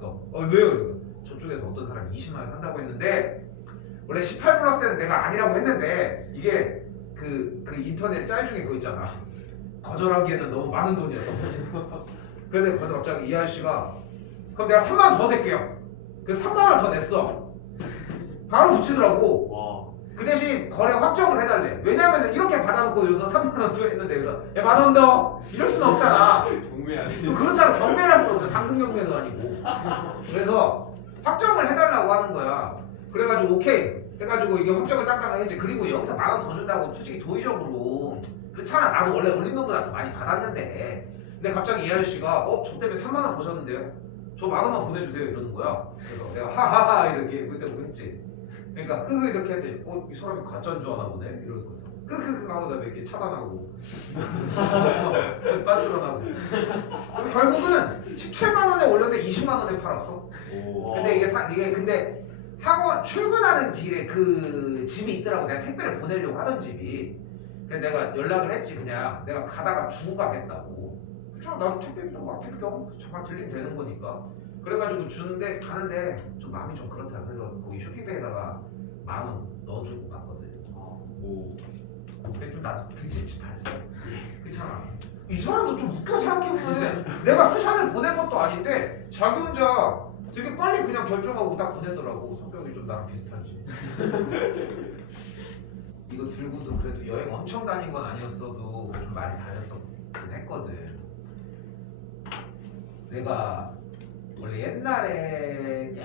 왜요? 저쪽에서 어떤 사람이 20만 원 산다고 했는데 원래 18 플러스 때는 내가 아니라고 했는데 이게 그 인터넷 짤 중에 그거 있잖아. 거절하기에는 너무 많은 돈이었어. 그런데 갑자기 이 아저씨가 그럼 내가 3만 원 더 낼게요. 그래서 3만 원 더 냈어. 바로 붙이더라고. 와. 그 대신 거래 확정을 해달래. 왜냐면은 이렇게 받아놓고 여기서 3만 원 더 했는데 그래서 야 10,000원 더 이럴 수는 없잖아. 경매 아니에요? 또 그렇잖아. 경매를 할 수는 없잖아. 당근 경매도 아니고. 그래서 확정을 해달라고 하는 거야. 그래가지고 오케이 해가지고 이게 확정을 딱딱 했지. 그리고 여기서 10,000원 더 준다고 솔직히 도의적으로 그렇잖아. 나도 원래 올린 놈보다 더 많이 받았는데 근데 갑자기 이 아저씨가 저 때문에 3만 원 버셨는데요? 저 10,000원만 보내주세요 이러는 거야. 그래서 내가 하하하 이렇게 그때 했지. 그러니까 흐흐 이렇게 했더니 이 사람이 가짜인 줄 아나 보네 이러는 거였어. 흐흐흐 하고 다음에 이렇게 차단하고 빤스런하고 결국은 17만 원에 올렸는데 20만 원에 팔았어. 근데 이게 근데 학원 출근하는 길에 그 집이 있더라고. 내가 택배를 보내려고 하던 집이. 그래서 내가 연락을 했지. 그냥 내가 가다가 주고 가겠다고. 그쵸? 나도 택배비도 아낄 겸 잠깐 들리면 되는 거니까. 그래가지고 주는데 가는데 좀 마음이 좀 그렇다. 그래서 거기 쇼핑백에다가 10,000원 넣어주고 갔거든. 오. 근데 좀 나도 득집집하지. 그렇잖아. 이 사람도 좀 웃겨 생각해보면은 내가 스샷을 보낸 것도 아닌데 자기 혼자 되게 빨리 그냥 결정하고 딱 보내더라고. 성격이 좀 나랑 비슷한지. 이거 들고도 그래도 여행 엄청 다닌 건 아니었어도 좀 많이 다녔었긴 했거든. 내가 원래 옛날에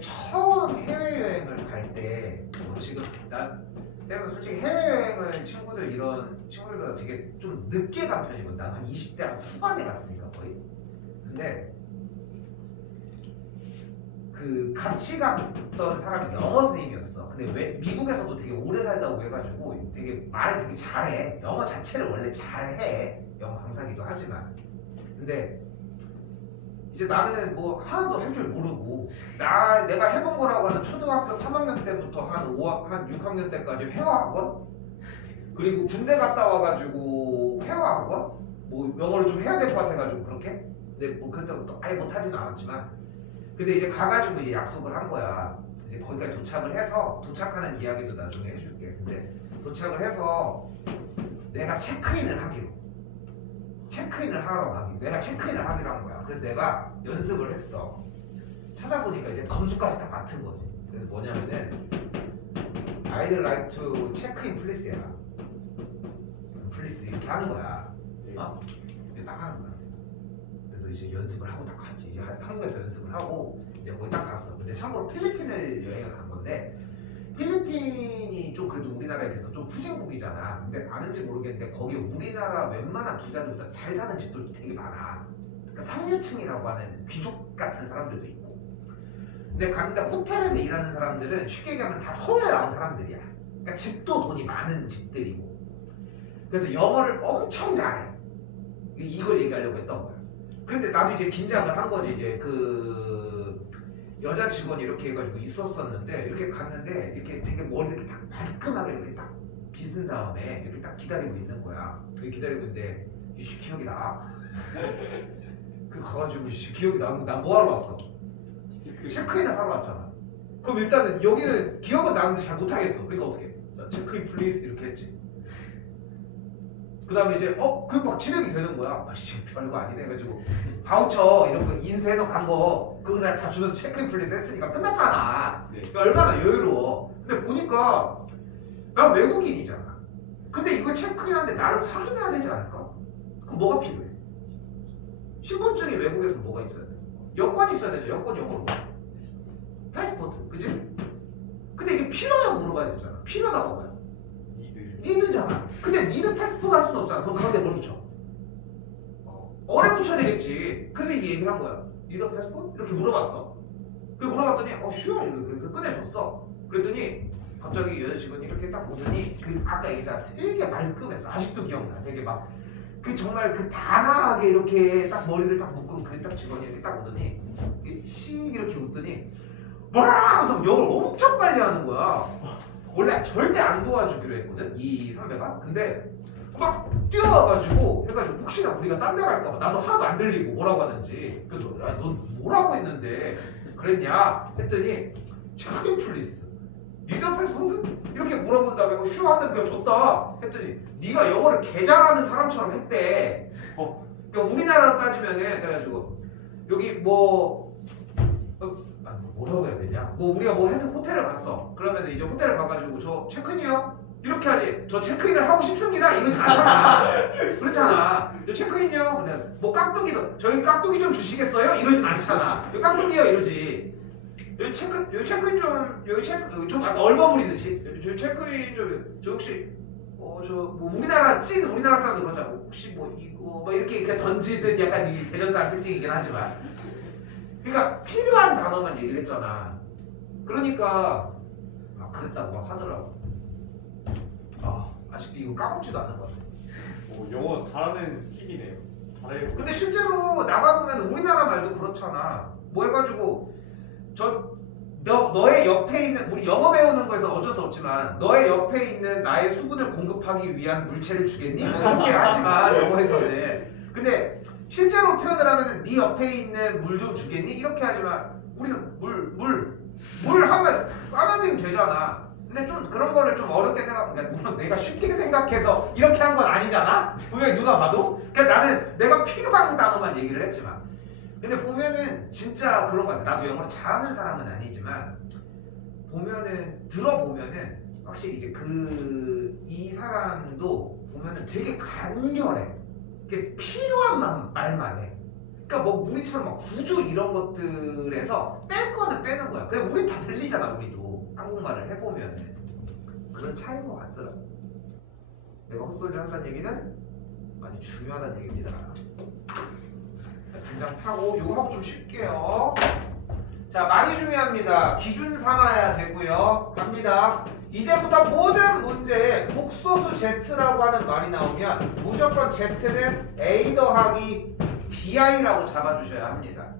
처음 해외여행을 갈 때 지금 내가 솔직히 해외여행을 친구들보다 되게 좀 늦게 간 편이거든. 난 한 20대 후반에 갔으니까 거의. 근데 그 같이 갔던 사람이 영어 선생님이었어. 근데 왜 미국에서도 되게 오래 살다고 해가지고 되게 말을 되게 잘해. 영어 자체를 원래 잘해. 영어 강사기도 하지만. 근데 이제 나는 뭐 하나도 할 줄 모르고 내가 해본 거라고 하는 초등학교 3학년 때부터 한 6학년 때까지 회화학원, 그리고 군대 갔다 와가지고 회화학원, 뭐 영어를 좀 해야 될 것 같아가지고 그렇게. 근데 뭐 그때부터 아예 못하지는 않았지만, 근데 이제 가가지고 이제 약속을 한 거야. 이제 거기까지 도착을 해서, 도착하는 이야기도 나중에 해줄게. 근데 도착을 해서 내가 체크인을 하기로 내가 체크인을 하기로 한 거야. 그래서 내가 연습을 했어. 찾아보니까 이제 검수까지 다 맡은 거지. 그래서 뭐냐면은 I'd like to check in please야. please 이렇게 하는 거야. 어? 이렇게 딱 하는 거야. 그래서 이제 연습을 하고 딱 갔지. 이제 한국에서 연습을 하고 이제 거기 딱 갔어. 근데 참고로 필리핀을 여행을 간 건데, 필리핀이 좀 그래도 우리나라에 비해서 좀 후진국이잖아. 근데 아는지 모르겠는데 거기 우리나라 웬만한 부자들보다 잘 사는 집들도 되게 많아. 그러니까 상류층이라고 하는 귀족 같은 사람들도 있고. 근데 갔는데 호텔에서 일하는 사람들은 쉽게 얘기하면 다 서울에 나온 사람들이야. 그러니까 집도 돈이 많은 집들이고. 그래서 영어를 엄청 잘해. 이걸 얘기하려고 했던 거야. 근데 나도 이제 긴장을 한 거지. 이제 그 여자 직원이 이렇게 해가지고 있었었는데, 이렇게 갔는데 이렇게 되게 머리 이렇게 딱 말끔하게 이렇게 딱 빗은 다음에 이렇게 딱 기다리고 있는 거야. 그 기다리고 있는데 이씨 기억이 나. 그 가가지고 이씨 기억이 나고, 나 뭐 하러 왔어? 체크인을 하러 왔잖아. 그럼 일단은 여기는 기억은 나는데 잘 못하겠어. 그러니까 어떻게? 자, 체크인 플리즈 이렇게 했지. 그 다음에 이제 그 막 진행이 되는 거야. 아씨 별거 아니네 해가지고 바우처 이런 거 인쇄해서 간 거 그거 다 주면서 체크인 플리즈 했으니까 끝났잖아. 네. 그러니까 얼마나 여유로워. 근데 보니까 난 외국인이잖아. 근데 이거 체크인하는데 나를 확인해야 되지 않을까? 그럼 뭐가 필요해? 신분증이 외국에서 뭐가 있어야 돼? 여권이 있어야 되죠. 여권 영어로 패스포트, 그치? 근데 이게 필요냐고 물어봐야 되잖아. 필요하다고 뭐야? 니드잖아. 근데 니드 패스포트 할 수는 없잖아. 그럼 그런데 뭘 붙여? 어를 붙여야 되겠지. 그래서 이게 얘기를 한 거야. 니드 패스포트? 이렇게 물어봤어. 그 물어봤더니 슈어 이렇게 꺼내줬어. 그랬더니 갑자기 여자 직원이 이렇게 딱 보더니 그 아까 얘기했잖아. 되게 말끔했어. 아직도 기억나. 되게 막 그 정말 그 단아하게 이렇게 딱 머리를 딱 묶은 그 딱 직원이 이렇게 딱 오더니 이렇게 웃더니 뭐라 하면서 영어를 엄청 빨리 하는 거야. 원래 절대 안 도와주기로 했거든 이 선배가. 근데 막 뛰어와가지고 해가지고 혹시나 우리가 딴 데 갈까봐 나도 하나도 안 들리고 뭐라고 하는지. 그래서 야, 넌 뭐라고 했는데 그랬냐 했더니 체크인 플리스 니드 패스포트? 이렇게 물어본 다음에 슈 한다 그냥 줬다 했더니 네가 영어를 개 잘하는 사람처럼 했대. 그러니까 우리나라로 따지면은 그래가지고 여기 뭐라고 해야 되냐? 뭐 우리가 뭐 호텔을 갔어. 그러면 이제 호텔을 가가지고 저 체크인이요? 이렇게 하지. 저 체크인을 하고 싶습니다. 이러진 않잖아. 그렇잖아. 저 체크인이요? 그냥 뭐 깍두기도 저희 깍두기 좀 주시겠어요? 이러진 않잖아. 여기 깍두기요 이러지. 여기 체크인 좀 아까 얼마 부리듯이 저희 체크인 저 혹시 뭐 우리나라 사람들 그러자. 혹시 뭐 이거 막 이렇게 던지듯 약간 이 대전 사람 특징이긴 하지만. 그러니까 필요한 단어만 얘기를 했잖아. 그러니까 그랬다고 막 하더라고. 아직도 이거 까먹지도 않는 것 같아. 영어 잘하는 팁이네요. 잘해요. 근데 실제로 나가보면 우리나라 말도 그렇잖아. 뭐 해가지고 너의 옆에 있는, 우리 영어 배우는 거에서 어쩔 수 없지만 너의 옆에 있는 나의 수분을 공급하기 위한 물체를 주겠니? 뭐 이렇게 하지만 영어에서는. 근데 실제로 표현을 하면은 네 옆에 있는 물 좀 주겠니? 이렇게 하지만 우리는 물 하면 되면 되잖아. 근데 좀 그런 거를 좀 어렵게 그러니까 물론 내가 쉽게 생각해서 이렇게 한 건 아니잖아. 분명히 누가 봐도. 그러니까 나는 내가 필요한 단어만 얘기를 했지만, 근데 보면은 진짜 그런 거 같아. 나도 영어를 잘하는 사람은 아니지만 보면은 들어보면은 확실히 이제 이 사람도 보면은 되게 간결해. 이게 필요한 말만 해. 그러니까 뭐 우리처럼 막 구조 이런 것들에서 뺄 거는 빼는 거야. 근데 우리 다 들리잖아. 우리도 한국말을 해보면은 그런 차이인 것 같더라. 내가 헛소리를 한다는 얘기는 많이 중요하다는 얘기입니다. 자, 긴장 타고 요거 하고 좀 쉴게요. 자, 많이 중요합니다. 기준 삼아야 되고요. 갑니다. 이제부터 모든 문제에 복소수 Z라고 하는 말이 나오면 무조건 Z는 A 더하기 BI라고 잡아주셔야 합니다.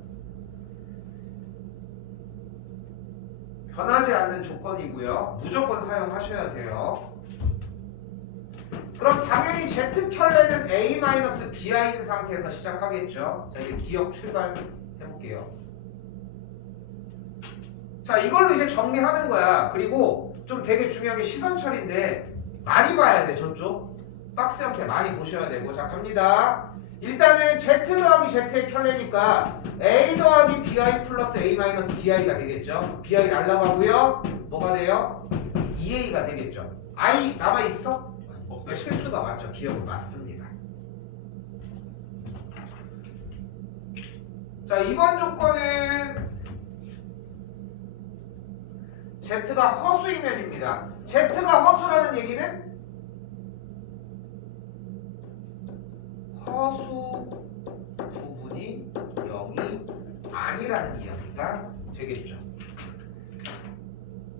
변하지 않는 조건이고요. 무조건 사용하셔야 돼요. 그럼 당연히 Z 켤레는 A-BI인 상태에서 시작하겠죠. 자, 이제 기억 출발해볼게요. 자, 이걸로 이제 정리하는 거야. 그리고 좀 되게 중요한 게 시선 처리인데 많이 봐야 돼. 저쪽 박스 형태 많이 보셔야 되고. 자, 갑니다. 일단은 Z 더하기 Z의 켤레니까 A 더하기 BI 플러스 A-BI가 되겠죠. BI 날라가고요. 뭐가 돼요? 2A가 되겠죠. I 남아있어? 없어요. 실수가 맞죠. 기억은 맞습니다. 자, 이번 조건은 Z가 허수이면입니다. Z가 허수라는 얘기는 허수 부분이 0이 아니라는 이야기가 되겠죠.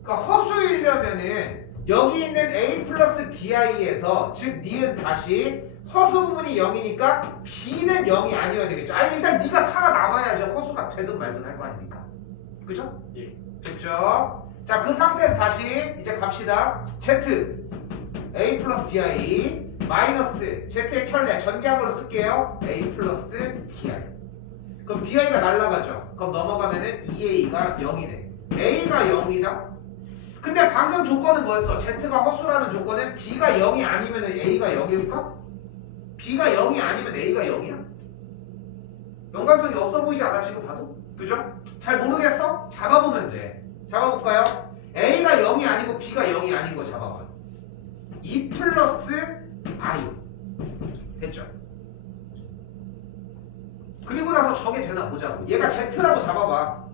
그러니까 허수이려면은 여기 있는 A 플러스 BI에서 즉 니은 다시 허수 부분이 0이니까 B는 0이 아니어야 되겠죠. 아니 일단 네가 살아남아야지 허수가 되든 말든 할 거 아닙니까? 그죠? 예. 됐죠? 자, 그 상태에서 다시 이제 갑시다. Z A 플러스 BI 마이너스 Z의 켤레 전개함으로 쓸게요. A 플러스 BI. 그럼 BI가 날라가죠. 그럼 넘어가면은 2A가 0이 돼. A가 0이다. 근데 방금 조건은 뭐였어? Z가 허수라는 조건은 B가 0이 아니면 A가 0일까? B가 0이 아니면 A가 0이야? 연관성이 없어 보이지 않아 지금 봐도? 그죠? 잘 모르겠어? 잡아보면 돼. 잡아볼까요? A가 0이 아니고 B가 0이 아닌 거 잡아봐. 2 플러스 I 됐죠? 그리고 나서 저게 되나 보자고. 얘가 Z라고 잡아봐.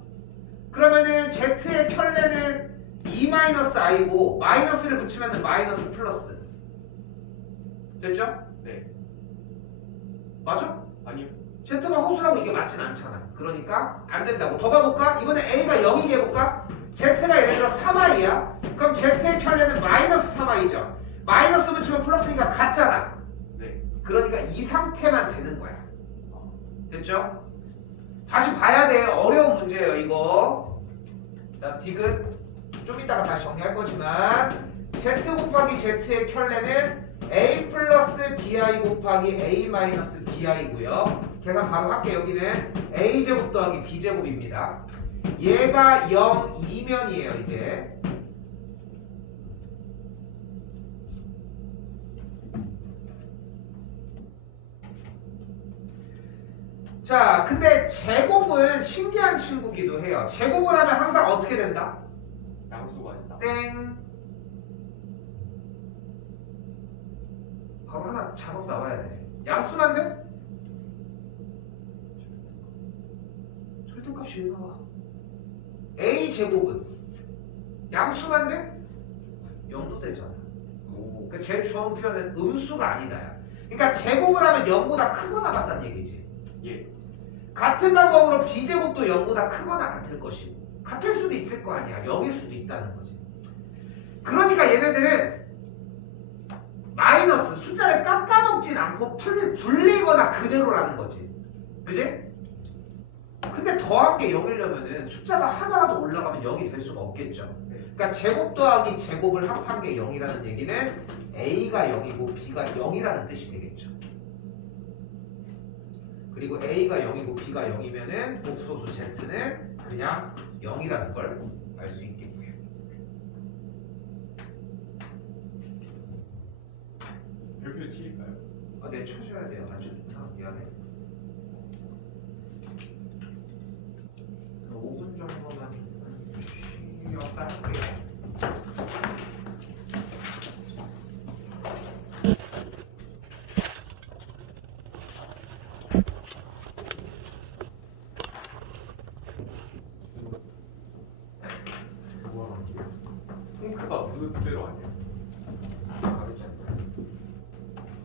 그러면은 Z의 켤레는 2-I고 마이너스를 붙이면 마이너스 플러스 됐죠? 네. 맞아? 아니요. Z가 허수라고 이게 맞진 않잖아. 그러니까 안 된다고. 더 가볼까? 이번에 A가 0이게 해볼까? Z가 예를 들어 3I야. 그럼 Z의 켤레는 마이너스 3I죠. 마이너스 붙이면 플러스니까 같잖아. 네. 그러니까 이 상태만 되는 거야. 됐죠? 다시 봐야 돼. 어려운 문제예요 이거. 자, 디귿 좀 이따가 다시 정리할 거지만 Z 곱하기 Z의 켤레는 A 플러스 BI 곱하기 A 마이너스 BI고요. 계산 바로 할게. 여기는 A제곱 더하기 B제곱입니다. 얘가 0, 2면이에요 이제. 자, 근데 제곱은 신기한 친구기도 해요. 제곱을 하면 항상 어떻게 된다? 양수가 있다. 땡. 바로 하나 잡아서 나와야 돼. 양수만 돼? 절대값이 왜 나와? A 제곱은 양수만 돼? 0도 되잖아. 그러니까 제일 좋은 표현은 음수가 아니다야. 그러니까 제곱을 하면 0보다 크거나 같다는 얘기지. 예. 같은 방법으로 B제곱도 0보다 크거나 같을 것이고 같을 수도 있을 거 아니야. 0일 수도 있다는 거지. 그러니까 얘네들은 마이너스 숫자를 깎아먹진 않고 불리거나 그대로라는 거지. 그지? 근데 더한 게 0이려면은 숫자가 하나라도 올라가면 0이 될 수가 없겠죠. 그러니까 제곱 더하기 제곱을 합한 게 0이라는 얘기는 A가 0이고 B가 0이라는 뜻이 되겠죠. 그리고 A가 0이고 B가 0이면은 복소수 Z는 그냥 0이라는 걸 알 수 있겠고요. 칠까요? 네, 쳐줘야 돼요. 안 쳐주구나. 미안해. 5분 정도만 쉬었다 할게요. 뭐 하는 거야? 통크가 무슨 뜻대로 아니에요? 가르치 않나?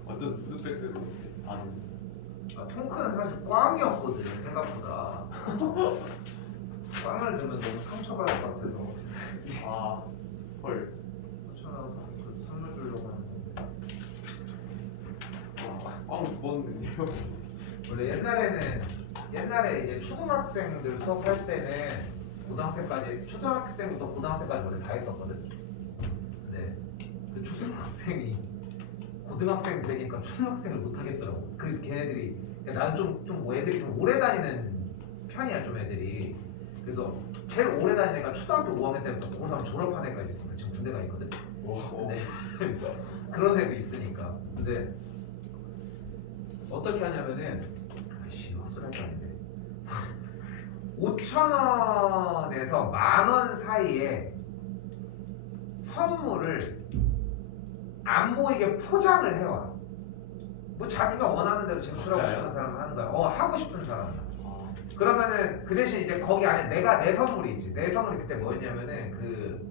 완전 무슨 뜻대로 아는. 통크는 사실 꽝이었거든 생각보다. 꽝을 들면 너무 상처받을 것 같아서 아, 헐. 쫓아나와서 선물 주려고 하는 건데. 꽝 두 번 냈네요. 원래 옛날에 이제 초등학생들 수업할 때는 고등학생까지 초등학생부터 고등학생까지 원래 다 했었거든. 근데 그 초등학생이 고등학생 되니까 초등학생을 못 하겠더라고. 그 걔네들이 나는 좀 애들이 좀 오래 다니는 편이야 좀 애들이. 그래서 제일 오래 다니는 애가 초등학교 5학년 때부터 고3 졸업한 애가 있으면 지금 군대가 있거든. 근데 그런 애도 있으니까. 근데 어떻게 하냐면은 아씨 헛소리 할 거 아닌데 5,000원에서 10,000원 사이에 선물을 안 보이게 포장을 해와. 뭐 자기가 원하는 대로 제출하고 진짜요? 싶은 사람은 하는 거야. 하고 싶은 사람은. 그러면은 그 대신 이제 거기 안에 내 선물이 있지. 내 선물이 그때 뭐였냐면은 그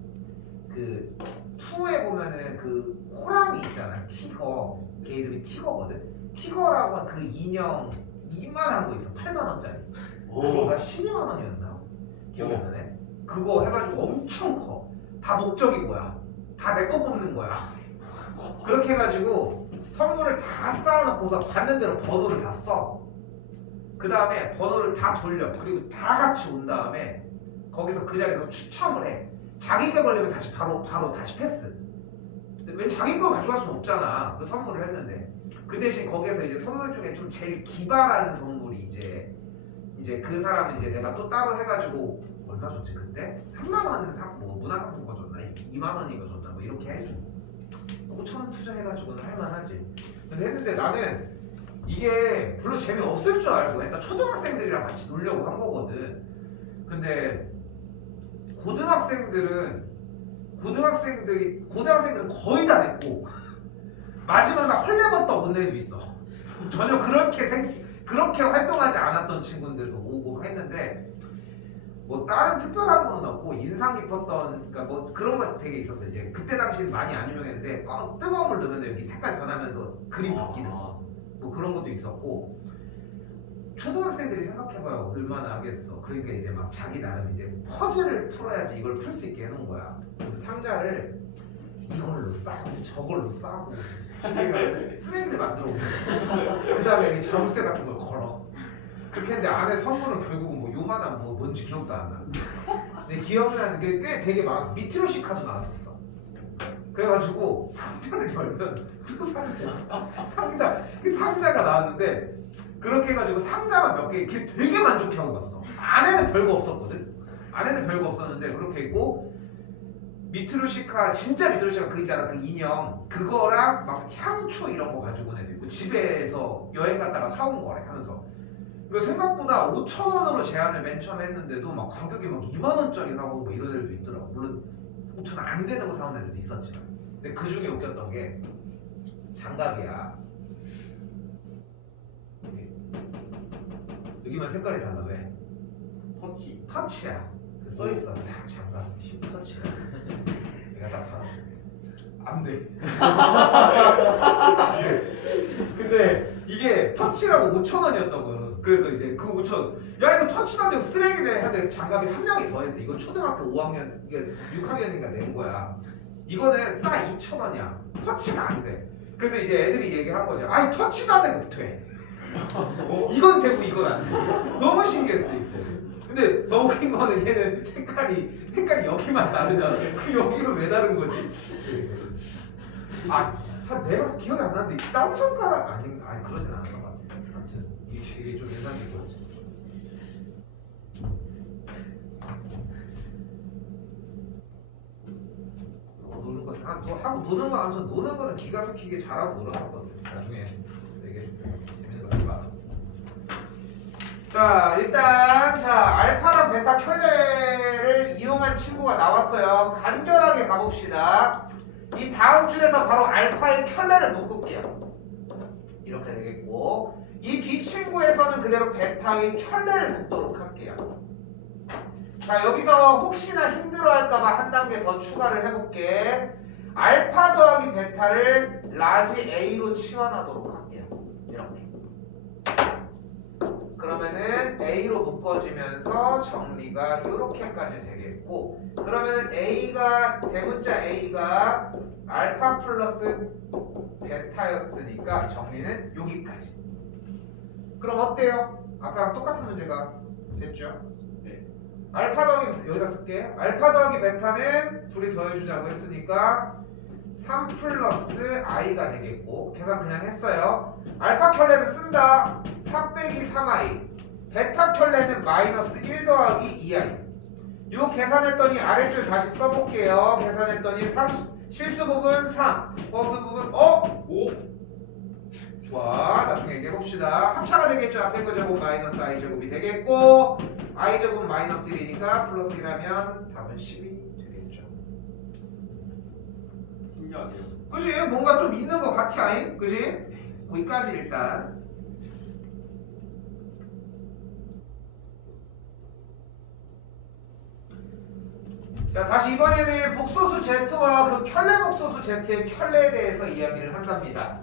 투에 보면은 그 호랑이 있잖아. 티거. 걔 이름이 티거거든. 티거라고 그 인형 이만한 거 있어. 8만 원짜리. 그거가 12만 원이었나? 기억이 안 나네. 그거 해가지고 엄청 커. 다 목적이 뭐야? 다 내 거 뽑는 거야. 그렇게 해가지고 선물을 다 쌓아놓고서 받는 대로 번호를 다 써. 그 다음에 번호를 다 돌려. 그리고 다 같이 온 다음에 거기서 그 자리에서 추첨을 해. 자기 거 걸리면 다시 바로 다시 패스. 근데 왜 자기 걸 가져갈 수는 없잖아. 그 선물을 했는데. 그 대신 거기서 이제 선물 중에 좀 제일 기발한 선물이 이제 그 사람은 이제 내가 또 따로 해가지고 얼마 줬지 그때? 3만 원 뭐 문화상품권 줬나? 2만 원인가 줬나? 뭐 이렇게 해주고 5,000원 투자해가지고는 할만하지. 근데 했는데 나는 이게 별로 재미없을 줄 알고 그러니까 초등학생들이랑 같이 놀려고 한 거거든. 근데 고등학생들은 거의 다 냈고 마지막 날 헐레벌떡 온 애도 있어. 전혀 그렇게 활동하지 않았던 친구들도 오고 했는데 뭐 다른 특별한 거는 없고 인상 깊었던 그러니까 뭐 그런 거 되게 있었어. 이제 그때 당시는 많이 안 유명했는데 뜨거운 물 넣으면 여기 색깔 변하면서 그림 바뀌는 거 뭐 그런 것도 있었고 초등학생들이 생각해봐요 얼마나 하겠어. 그러니까 이제 막 자기 나름 이제 퍼즐을 풀어야지 이걸 풀 수 있게 해놓은 거야. 그래서 상자를 이걸로 싸고 저걸로 싸고 쓰레기를 만들어 오고 그 다음에 여기 자물쇠 같은 걸 걸어. 그렇게 했는데 안에 선물은 결국은 뭐 요만한 뭐 뭔지 기억도 안 나. 근데 기억나는 게 꽤 되게 많았어. 미트로시 카도 나왔었어. 그래가지고 상자를 열면 또 상자가 나왔는데 그렇게 해가지고 상자만 몇 개 이렇게 되게 만족해하고 갔어. 안에는 별거 없었거든. 안에는 별거 없었는데 그렇게 있고 미트루시카 진짜 미트루시카 그 있잖아 그 인형 그거랑 막 향초 이런 거 가지고 온 애도 있고 집에서 여행 갔다가 사온 거래 하면서 이거 생각보다 5,000원으로 제한을 맨 처음에 했는데도 막 가격이 막 2만 원짜리 사고 뭐 이런 애들도 있더라고. 물론 5,000원 안 되는 거 사온 애들도 있었지만 근데 그 중에 웃겼던 게 장갑이야. 여기만 색깔이 달라. 왜? 터치야. 써 있어. 딱 장갑 터치야. 내가 딱 받았어. 안 돼. 터치가 안 돼. 근데 이게 터치라고 5,000원이었다고요. 그래서 이제 그 5,000원 야 이거 터치도 안 되고 쓰레기네 하는데 장갑이 한 명이 더했어. 이거 초등학교 5학년 이게 6학년인가 낸 거야. 이거는 싸 2,000원이야. 터치가 안 돼. 그래서 이제 애들이 얘기한 거죠. 아니 터치도 안 되고 돼. 이건 되고 이건 안 돼. 너무 신기했어 이거. 근데 더 웃긴 거는 얘는 색깔이 여기만 다르잖아. 그 여기가 왜 다른 거지? 내가 기억이 안 나는데 딴 손가락 아니 그러진 않았던 것 같아. 아무튼 이게 좀 인상 깊었지. 노는 건 하고 노는 건 아무튼 노는 거는 기가 막히게 잘하고 놀아봤거든. 나중에 되게 재밌는 거 봐. 자 일단 알파랑 베타 켤레를 이용한 친구가 나왔어요. 간결하게 가봅시다. 이 다음 줄에서 바로 알파의 켤레를 묶을게요. 이렇게 되겠고 이 뒷친구에서는 그대로 베타의 켤레를 묶도록 할게요. 자 여기서 혹시나 힘들어할까봐 한 단계 더 추가를 해볼게. 알파 더하기 베타를 라지 A로 치환하도록 할게요. 이렇게. 그러면은 A로 묶어지면서 정리가 이렇게까지 되겠고, 그러면은 A가 대문자 A가 알파 플러스 베타였으니까 정리는 여기까지. 그럼 어때요? 아까랑 똑같은 문제가 됐죠? 네. 알파 더하기 여기다 쓸게. 알파 더하기 베타는 둘이 더해주자고 했으니까 3 플러스 i가 되겠고, 계산 그냥 했어요. 알파 켤레는 쓴다. 4 빼기 3i. 베타 켤레는 마이너스 1 더하기 2i. 요 계산했더니 아래줄 다시 써볼게요. 계산했더니 실수 부분 3, 허수 부분 5. 좋아. 나중에 얘기해봅시다. 합차가 되겠죠. 앞에 거 제곱 마이너스 i 제곱이 되겠고, i 제곱 마이너스 1이니까 플러스 1하면 답은 10이 되겠죠. 신기하네요. 그지? 뭔가 좀 있는 것 같아. 그지? 거기까지 일단. 자, 다시 이번에는 복소수 Z와 그 켤레 복소수 Z의 켤레에 대해서 이야기를 한답니다.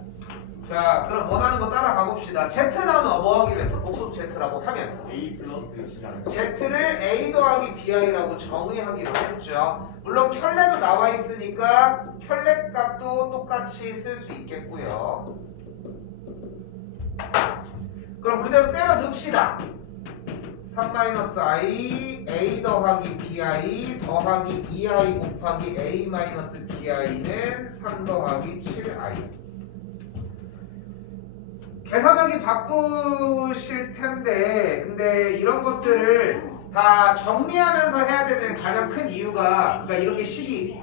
자, 그럼 원하는 거 따라가 봅시다. Z 나오면 뭐 하기로 했어? 복소수 Z라고 하면 A 플러스 B랑 Z를 A 더하기 BI라고 정의하기로 했죠. 물론 켤레도 나와 있으니까 켤레 값도 똑같이 쓸 수 있겠고요. 그럼 그대로 때려 넣읍시다. 3-i A 더하기 BI 더하기 2i 곱하기 A 마이너스 BI는 3 더하기 7i. 계산하기 바쁘실 텐데, 근데 이런 것들을 다 정리하면서 해야 되는 가장 큰 이유가, 그러니까 이렇게 식이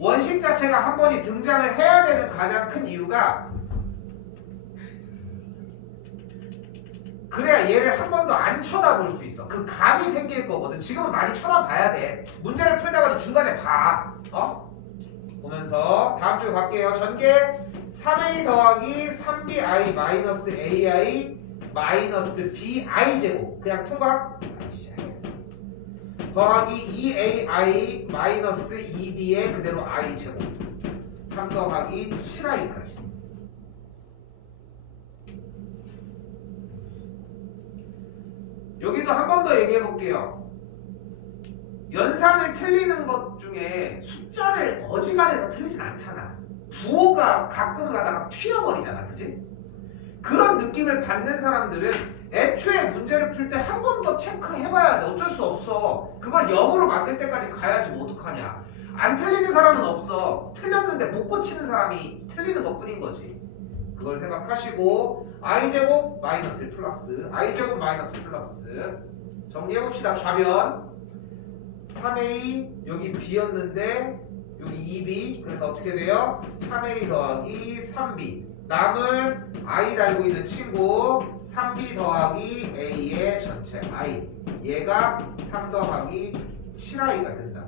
원식 자체가 한 번이 등장을 해야 되는 가장 큰 이유가, 그래야 얘를 한 번도 안 쳐다볼 수 있어. 그 감이 생길 거거든. 지금은 많이 쳐다봐야 돼. 문제를 풀다가도 중간에 봐. 보면서 다음 주에 갈게요. 전개 3a 더하기 3bi 마이너스 ai 마이너스 bi 제곱. 그냥 통각. 더하기 2ai 마이너스 2b의 그대로 i 제곱. 3 더하기 7i까지. 여기도 한 번 더 얘기해 볼게요. 연산을 틀리는 것 중에 숫자를 어지간해서 틀리진 않잖아. 부호가 가끔 가다가 튀어버리잖아. 그지? 그런 느낌을 받는 사람들은 애초에 문제를 풀 때 한 번 더 체크해봐야 돼. 어쩔 수 없어. 그걸 0으로 만들 때까지 가야지 뭐 어떡하냐. 안 틀리는 사람은 없어. 틀렸는데 못 고치는 사람이 틀리는 것 뿐인 거지. 그걸 생각하시고 i제곱 마이너스 1 플러스 i제곱 마이너스 플러스 정리해봅시다. 좌변 3a 여기 b였는데 여기 2b. 그래서 어떻게 돼요? 3a 더하기 3b. 남은 i 달고 있는 친구 3b 더하기 a의 전체 i. 얘가 3 더하기 7i가 된다.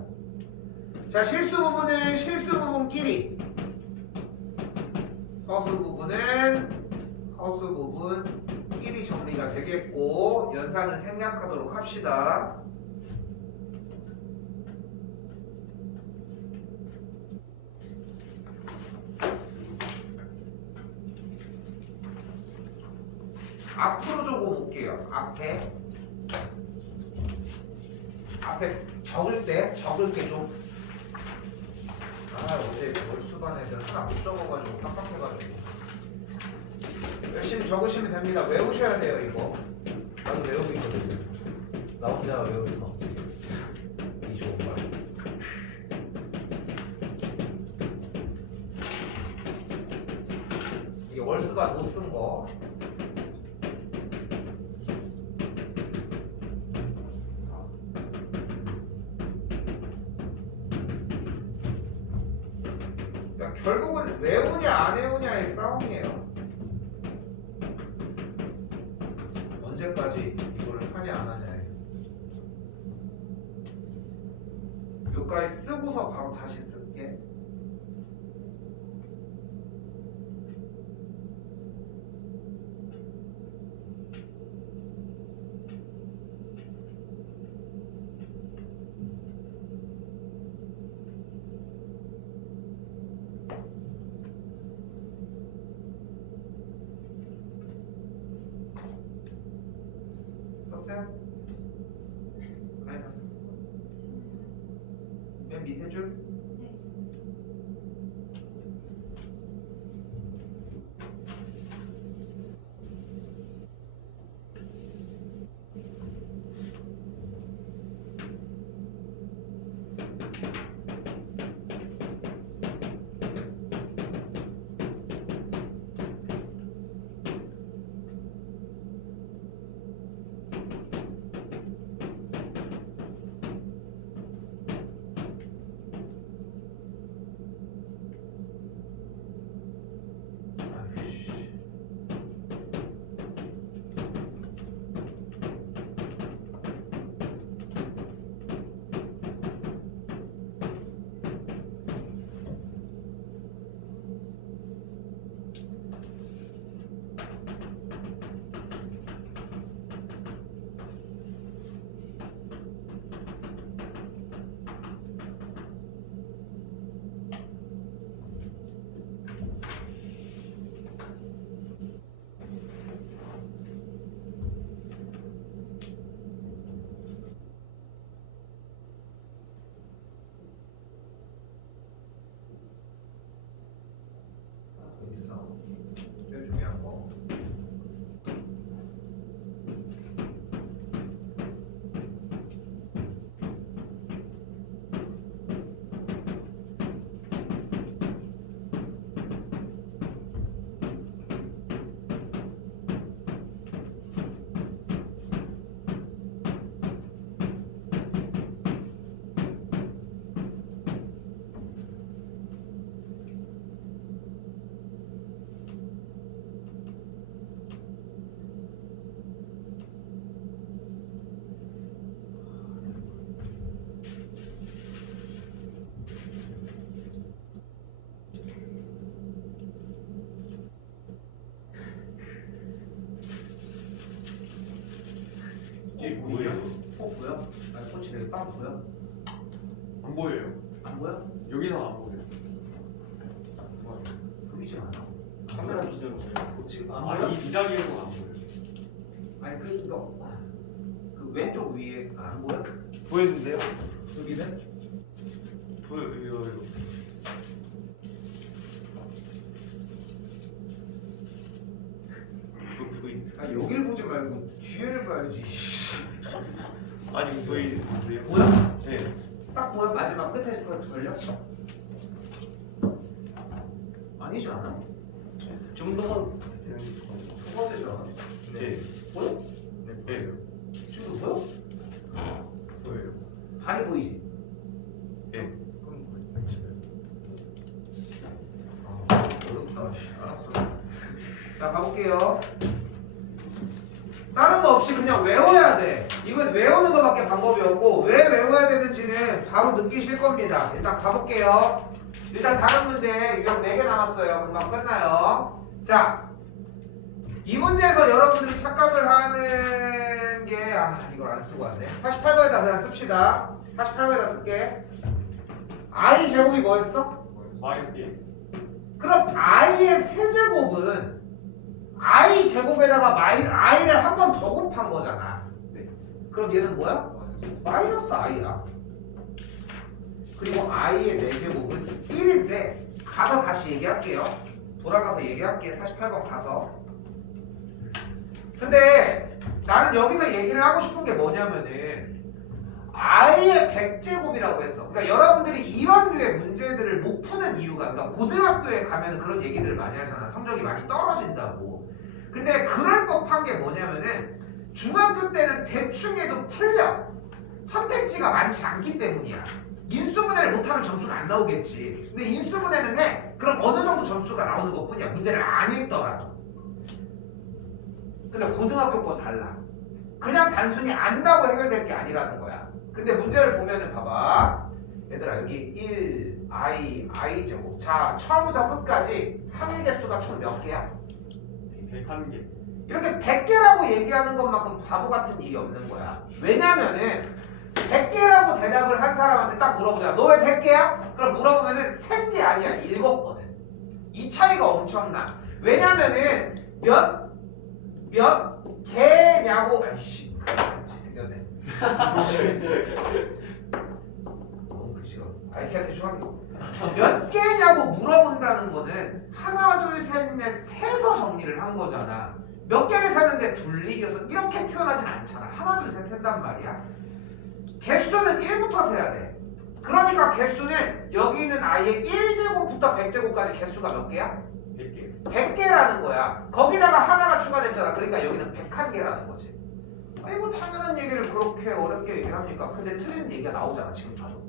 자, 실수 부분은 실수 부분끼리, 허수 부분은 허수 부분끼리 정리가 되겠고, 연산은 생략하도록 합시다. 앞으로 적어 볼게요. 앞에 적을 때 좀. 어제 월수반 애들 하나 못 적어가지고 깜빡해가지고. 열심히 적으시면 됩니다. 외우셔야 돼요. 이거 나도 외우고 있거든요. 나 혼자 외울 순 없지. 이 좋은 걸. 이게 월수반 못 쓴 거. 외우냐 안 외우냐의 싸움이에요. 언제까지 이거를 하냐 안 하냐에. 여기까지 쓰고서 바로 다시 쓸게. 썼어요? 아니 다 썼어. 맨 밑에 줄? 아이씨. 하나 더 있어. 제일 중요한 거. 이게 뭐예요? 보여? 아니 꽃이 되게 빵 보여? 안 보여요. 안 보여? 여기서 안 보여요. 보이지 않아. 카메라 기준으로 보여요. 지금 안 아, 보여? 이 자리에서 안 보여요. 아니 그 왼쪽 위에 안 보여? 보였는데요? 여기는? 보여요. 이거. 보이. 아 여길 보지 말고 뒤에를 봐야지. 아니 보이는데요? 보여? 네. 딱 보여? 마지막 끝에 걸려? 아니지 않아? 좀 더 드세요. 두 번째지 않아? 네. 보여? 네, 네. 보여요. 지금 보여? 보여요. 반이 보이지? 네. 그럼 어렵다. 알았어. 자 가볼게요. 다른 거 없이 그냥 외워야 돼. 이건 외우는 거밖에 방법이 없고 왜 외워야 되는지는 바로 느끼실 겁니다. 일단 가볼게요. 일단 다른 문제 유형 4개 남았어요. 금방 끝나요. 자, 이 문제에서 여러분들이 착각을 하는 게 이걸 안 쓰고 왔네. 48번에다 그냥 씁시다. 48번에다 쓸게. i 제곱이 뭐였어? 마이너스 1. 그럼 i의 세제곱은 i 제곱에다가 i를 한 번 더 곱한 거잖아. 그럼 얘는 뭐야? 마이너스 i야. 그리고 i의 4제곱은 1인데 가서 다시 얘기할게요. 돌아가서 얘기할게. 48번 가서. 근데 나는 여기서 얘기를 하고 싶은 게 뭐냐면은 i의 100제곱이라고 했어. 그러니까 여러분들이 이런 류의 문제들을 못 푸는 이유가, 그러니까 고등학교에 가면 그런 얘기들을 많이 하잖아. 성적이 많이 떨어진다고. 근데 그럴 법한 게 뭐냐면은 중학교 때는 대충 해도 풀려. 선택지가 많지 않기 때문이야. 인수분해를 못하면 점수가 안 나오겠지. 근데 인수분해는 해. 그럼 어느 정도 점수가 나오는 것뿐이야. 문제를 안 읽더라도. 근데 고등학교 거 달라. 그냥 단순히 안다고 해결될 게 아니라는 거야. 근데 문제를 보면은 봐봐. 얘들아 여기 1, i 제곱. 자 처음부터 끝까지 항의 개수가 총 몇 개야? 101개. 이렇게 100개라고 얘기하는 것만큼 바보 같은 일이 없는 거야. 왜냐면은 100개라고 대답을 한 사람한테 딱 물어보자. 너 왜 100개야? 그럼 물어보면은 센 게 아니야. 읽었거든. 이 차이가 엄청나. 왜냐면은 몇 개냐고. 아이씨 생겼네. 너무 크시어. 걔 대충 하게. 몇 개냐고 물어본다는 거는 하나 둘 셋 넷 세서 정리를 한 거잖아. 몇 개를 사는데 둘 이겨서 이렇게 표현하진 않잖아. 하나 둘 셋 센단 말이야. 개수는 1부터 세야 돼. 그러니까 개수는 여기 있는 i의 1제곱부터 100제곱까지 개수가 몇 개야? 100개. 100개라는 거야. 거기다가 하나가 추가됐잖아. 그러니까 여기는 101개라는 거지. 아이고 당연한 얘기를 그렇게 어렵게 얘기를 합니까? 근데 틀린 얘기가 나오잖아 지금 봐도.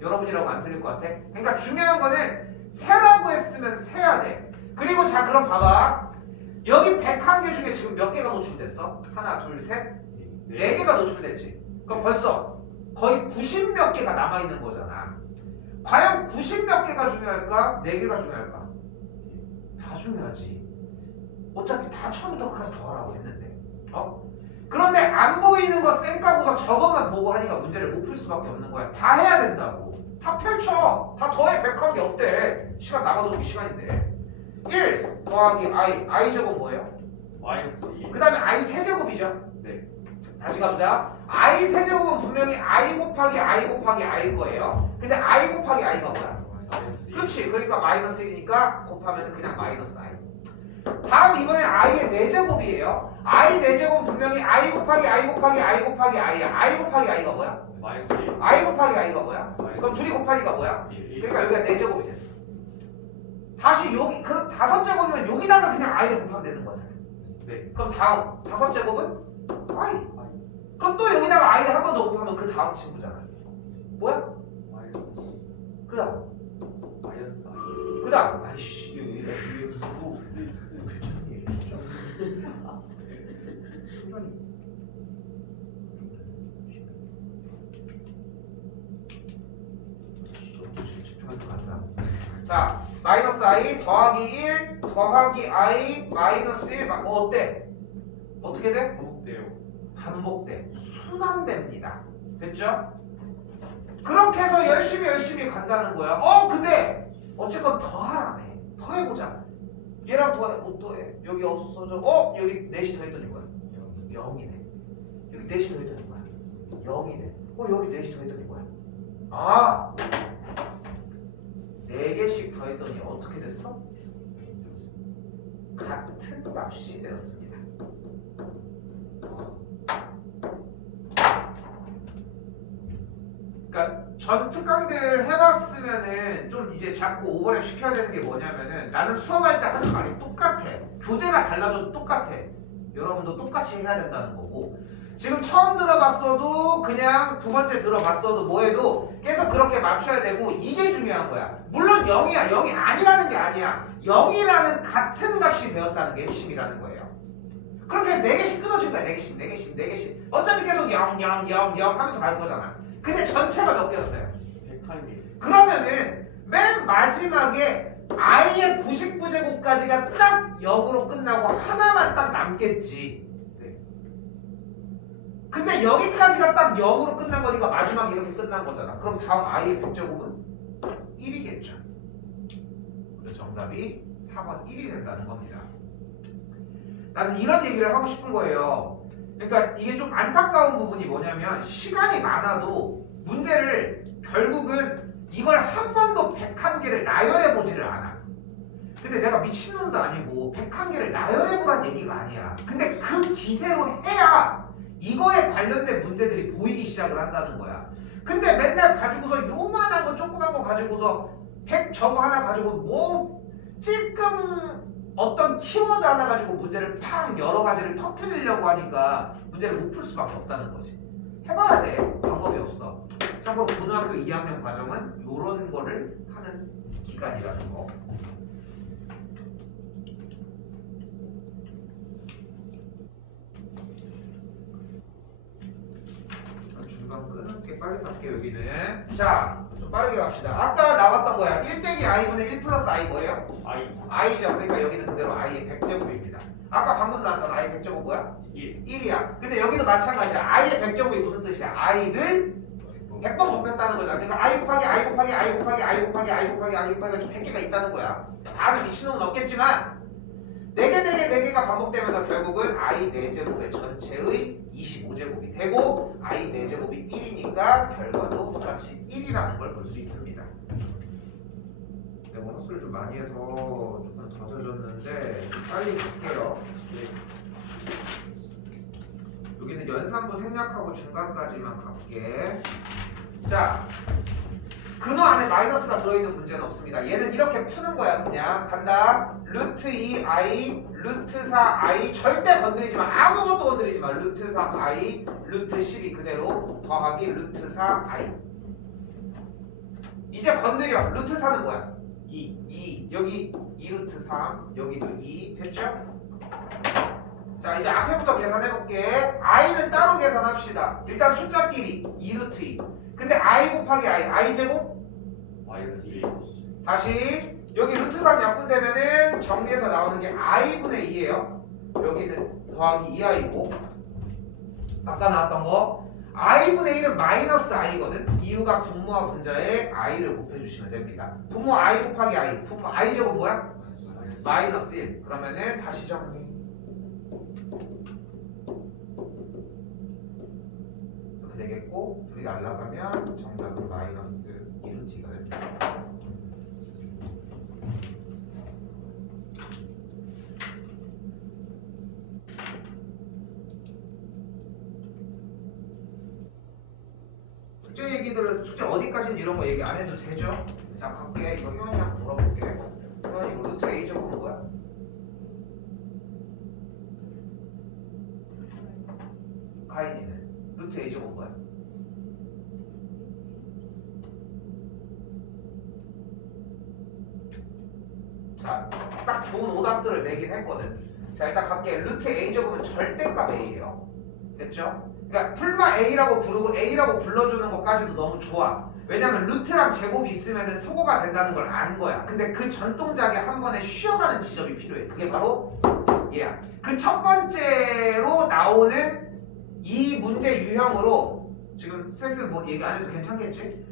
여러분이라고 안 틀릴 것 같아? 그러니까 중요한 거는 세라고 했으면 세야 돼. 그리고 자 그럼 봐봐. 여기 101개 중에 지금 몇 개가 노출됐어? 하나 둘 셋? 4개가 노출됐지. 그럼 벌써 거의 90 몇 개가 남아있는 거잖아. 과연 90 몇 개가 중요할까? 4개가 중요할까? 다 중요하지. 어차피 다 처음부터 끝까지 더하라고 했는데. 그런데 안 보이는 거 쌩까고서 저것만 보고 하니까 문제를 못 풀 수밖에 없는 거야. 다 해야 된다고. 다 펼쳐. 다 더해 101개 어때? 시간 남아도록 시간인데. 1 더하기 i 제곱 뭐예요? 마이너스 2. 그 다음에 i 세제곱이죠. 네. 다시 가보자. i 세제곱은 분명히 i 곱하기 i일 거예요. 근데 i 곱하기 i가 뭐야? 마이너스 2. 그렇지. 그러니까 마이너스 1이니까 곱하면 그냥 마이너스 i. 다음 이번엔 i의 4제곱이에요. i 4제곱은 분명히 i 곱하기 i야. i 곱하기 i가 뭐야? 마이너스 1. i 곱하기 i가 뭐야? 그럼 둘이 곱하기가 뭐야? 그러니까 여기가 4제곱이 됐어. 다시 여기 그럼 5제곱이면 여기다가 그냥 i를 곱하면 되는 거잖아. 네. 그럼 다음 5제곱은 i. 그럼 또 여기다가 i를 한 번 더 곱하면 그 다음 친구잖아. 뭐야? 마이너스 2. 그 다음 마이너스 4. 그 다음 아이씨 이거 괜찮니? 진짜 순간이 집중할 것 같다. 자 마이너스 i 더하기 1 더하기 i 마이너스 1 어때? 어떻게 돼? 반복돼요. 반복돼. 순환됩니다. 됐죠? 그렇게 해서 열심히 간다는 거야. 근데 어쨌건 더하라며. 더해보자. 얘랑 더해. 못 더해. 여기 없어져. 여기 4시 더했더니 뭐야? 0이네. 여기 4시 더했더니 뭐야? 0이네. 여기 4시 더했더니 뭐야? 4개씩 더했더니 어떻게 됐어? 같은 값이 되었습니다. 그러니까 전 특강들 해봤으면은 좀 이제 자꾸 오버랩 시켜야 되는 게 뭐냐면은 나는 수업할 때 하는 말이 똑같아. 교재가 달라져도 똑같아. 여러분도 똑같이 해야 된다는 거고 지금 처음 들어봤어도 그냥 두 번째 들어봤어도 뭐해도 계속 그렇게 맞춰야 되고 이게 중요한 거야. 물론 0이야. 0이 아니라는 게 아니야. 0이라는 같은 값이 되었다는 게 핵심이라는 거예요. 그렇게 4개씩 끊어진 거야. 4개씩. 어차피 계속 0 하면서 갈 거잖아. 근데 전체가 몇 개였어요? 101개. 그러면은 맨 마지막에 i의 99제곱까지가 딱 0으로 끝나고 하나만 딱 남겠지. 네. 근데 여기까지가 딱 0으로 끝난 거니까 마지막에 이렇게 끝난 거잖아. 그럼 다음 i의 100제곱은 1이겠죠. 그래서 정답이 4번 1이 된다는 겁니다. 나는 이런 얘기를 하고 싶은 거예요. 그러니까 이게 좀 안타까운 부분이 뭐냐면 시간이 많아도 문제를 결국은 이걸 한 번도 101개를 나열해 보지를 않아. 근데 내가 미친놈도 아니고 101개를 나열해 보란 얘기가 아니야. 근데 그 기세로 해야 이거에 관련된 문제들이 보이기 시작을 한다는 거야. 근데 맨날 가지고서 요만한 거 조그만 거 가지고서 100 저거 하나 가지고 뭐 찔끔 어떤 키워드 하나 가지고 문제를 팡 여러 가지를 터뜨리려고 하니까 문제를 못 풀 수밖에 없다는 거지. 해봐야 돼. 방법이 없어. 참고로 고등학교 2학년 과정은 요런 거를 하는 기간이라는 거. 빨리 갈게요 여기는. 자, 좀 빠르게 갑시다. 아까 나왔던 거야. 1 빼기 i분의 1 플러스 i 뭐예요? i죠. 그러니까 여기는 그대로 i의 100제곱입니다. 아까 방금 나왔잖아. i의 100제곱 뭐야? 1이야. 근데 여기도 마찬가지야. i의 100제곱이 무슨 뜻이야? i를 100번 곱했다는 거잖아. 그러니까 i 곱하기 i 곱하기 i 곱하기 i 곱하기 i 곱하기 i 곱하기가 좀 100개가 있다는 거야. 다들 미친놈은 없겠지만 4개가 반복되면서 결국은 i 4제곱의 전체의 25제곱이 되고 i 4제곱이 1이니까 결과도 똑같이 1이라는 걸 볼 수 있습니다. 내가 헛소리를 좀 많이 해서 조금 더 늦었는데 빨리 갈게요. 여기는 연산부 생략하고 중간까지만 갈게. 자, 근호 안에 마이너스가 들어있는 문제는 없습니다. 얘는 이렇게 푸는 거야. 그냥 간다. 루트 2i, 루트 4i 절대 건드리지 마. 아무것도 건드리지 마. 루트 3i, 루트 12 그대로 더하기 루트 4i. 이제 건드려. 루트 4는 뭐야? 2. 여기 2루트 3, 여기도 2 됐죠? 자, 이제 앞에부터 계산해볼게. i는 따로 계산합시다. 일단 숫자끼리 2루트 2. 근데 i 곱하기 i 제곱? 다시 여기 루트 3 약분되면은 정리해서 나오는 게 i분의 2예요. 여기는 더하기 2i고 아까 나왔던 거 i분의 1은 마이너스 i거든. 이유가 분모와 분자에 i를 곱해주시면 됩니다. 분모 i 곱하기 i, 분모 i 제곱 뭐야? 마이너스 1. 그러면은 다시 정리. 이렇게 되겠고 둘이 날라가면 정답은 마이너스 1루트가 됩니다. 숙제 얘기들은 숙제 어디까지는 이런 거 얘기 안 해도 되죠? 자, 갈게. 이거 효연이 한번 물어볼게. 효연이 이거 루트 A 제곱은 뭐야? 가인이는 루트 A 제곱은 뭐야? 자, 딱 좋은 오답들을 내긴 했거든. 자, 일단 갈게. 루트 A 제곱은 절대값 A예요. 됐죠? 그러니까 풀마 A라고 부르고 A라고 불러주는 것까지도 너무 좋아. 왜냐면 루트랑 제곱이 있으면 소거가 된다는 걸 아는 거야. 근데 그 전동작에 한 번에 쉬어가는 지점이 필요해. 그게 바로 얘야. 그 첫 번째로 나오는 이 문제 유형으로 지금 슬슬 뭐 얘기 안 해도 괜찮겠지?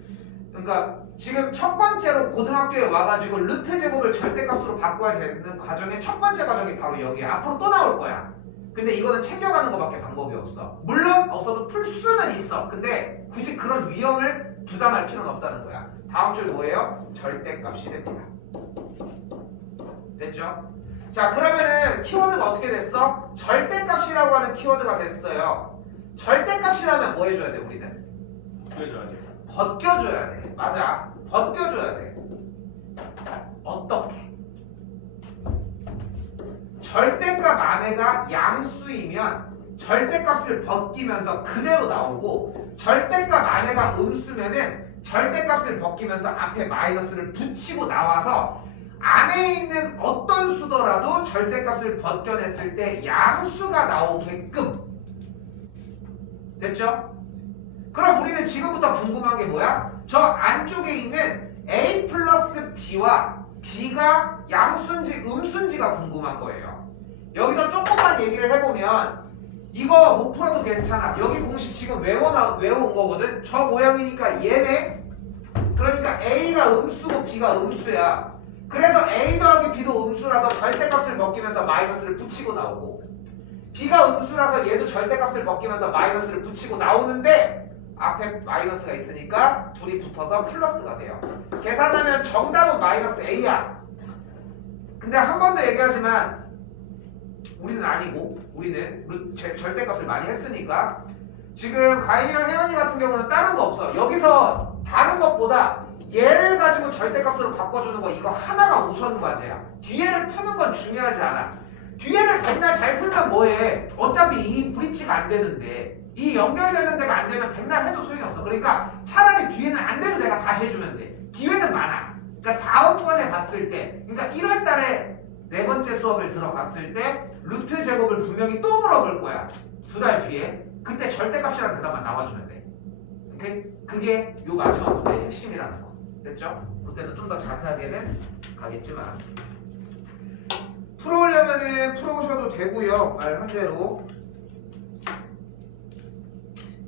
그러니까 지금 첫 번째로 고등학교에 와가지고 루트 제곱을 절대값으로 바꿔야 되는 과정의 첫 번째 과정이 바로 여기야. 앞으로 또 나올 거야. 근데 이거는 챙겨가는 것밖에 방법이 없어. 물론 없어도 풀 수는 있어. 근데 굳이 그런 위험을 부담할 필요는 없다는 거야. 다음 줄 뭐예요? 절대값이 됩니다. 됐죠? 자, 그러면은 키워드가 어떻게 됐어? 절대값이라고 하는 키워드가 됐어요. 절대값이라면 뭐 해줘야 돼 우리는? 벗겨줘야 돼. 맞아. 벗겨줘야 돼. 어떻게? 절대값 안에가 양수이면 절대값을 벗기면서 그대로 나오고 절대값 안에가 음수면은 절대값을 벗기면서 앞에 마이너스를 붙이고 나와서 안에 있는 어떤 수더라도 절대값을 벗겨냈을 때 양수가 나오게끔 됐죠? 그럼 우리는 지금부터 궁금한 게 뭐야? 저 안쪽에 있는 a 플러스 b와 b가 양수인지 음수인지가 궁금한 거예요. 여기서 조금만 얘기를 해보면 이거 못 풀어도 괜찮아. 여기 공식 지금 외워온 거거든. 저 모양이니까 얘네. 그러니까 a가 음수고 b가 음수야. 그래서 a 더하기 b도 음수라서 절대값을 벗기면서 마이너스를 붙이고 나오고 b가 음수라서 얘도 절대값을 벗기면서 마이너스를 붙이고 나오는데 앞에 마이너스가 있으니까 둘이 붙어서 플러스가 돼요. 계산하면 정답은 마이너스 a야. 근데 한 번 더 얘기하지만 우리는 아니고 우리는 절대값을 많이 했으니까 지금 가인이랑 혜연이 같은 경우는 다른 거 없어. 여기서 다른 것보다 얘를 가지고 절대값으로 바꿔주는 거 이거 하나가 우선 과제야. 뒤에를 푸는 건 중요하지 않아. 뒤에를 백날 잘 풀면 뭐해. 어차피 이 브릿지가 안 되는데 이 연결되는 데가 안 되면 백날 해도 소용이 없어. 그러니까 차라리 뒤에는 안 돼도 내가 다시 해주면 돼. 기회는 많아. 그러니까 다음번에 봤을 때 그러니까 1월 달에 네 번째 수업을 들어갔을 때 루트 제곱을 분명히 또 물어볼 거야. 2달 뒤에. 그때 절대값이라는 대답만 나와주면 돼. 오케이? 그게 요 마지막 문제의 핵심이라는 거. 됐죠? 그때는 좀 더 자세하게는 가겠지만 풀어오려면은 풀어오셔도 되고요. 말한 대로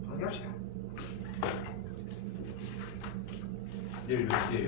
정리합시다. 내일 몇 시에요?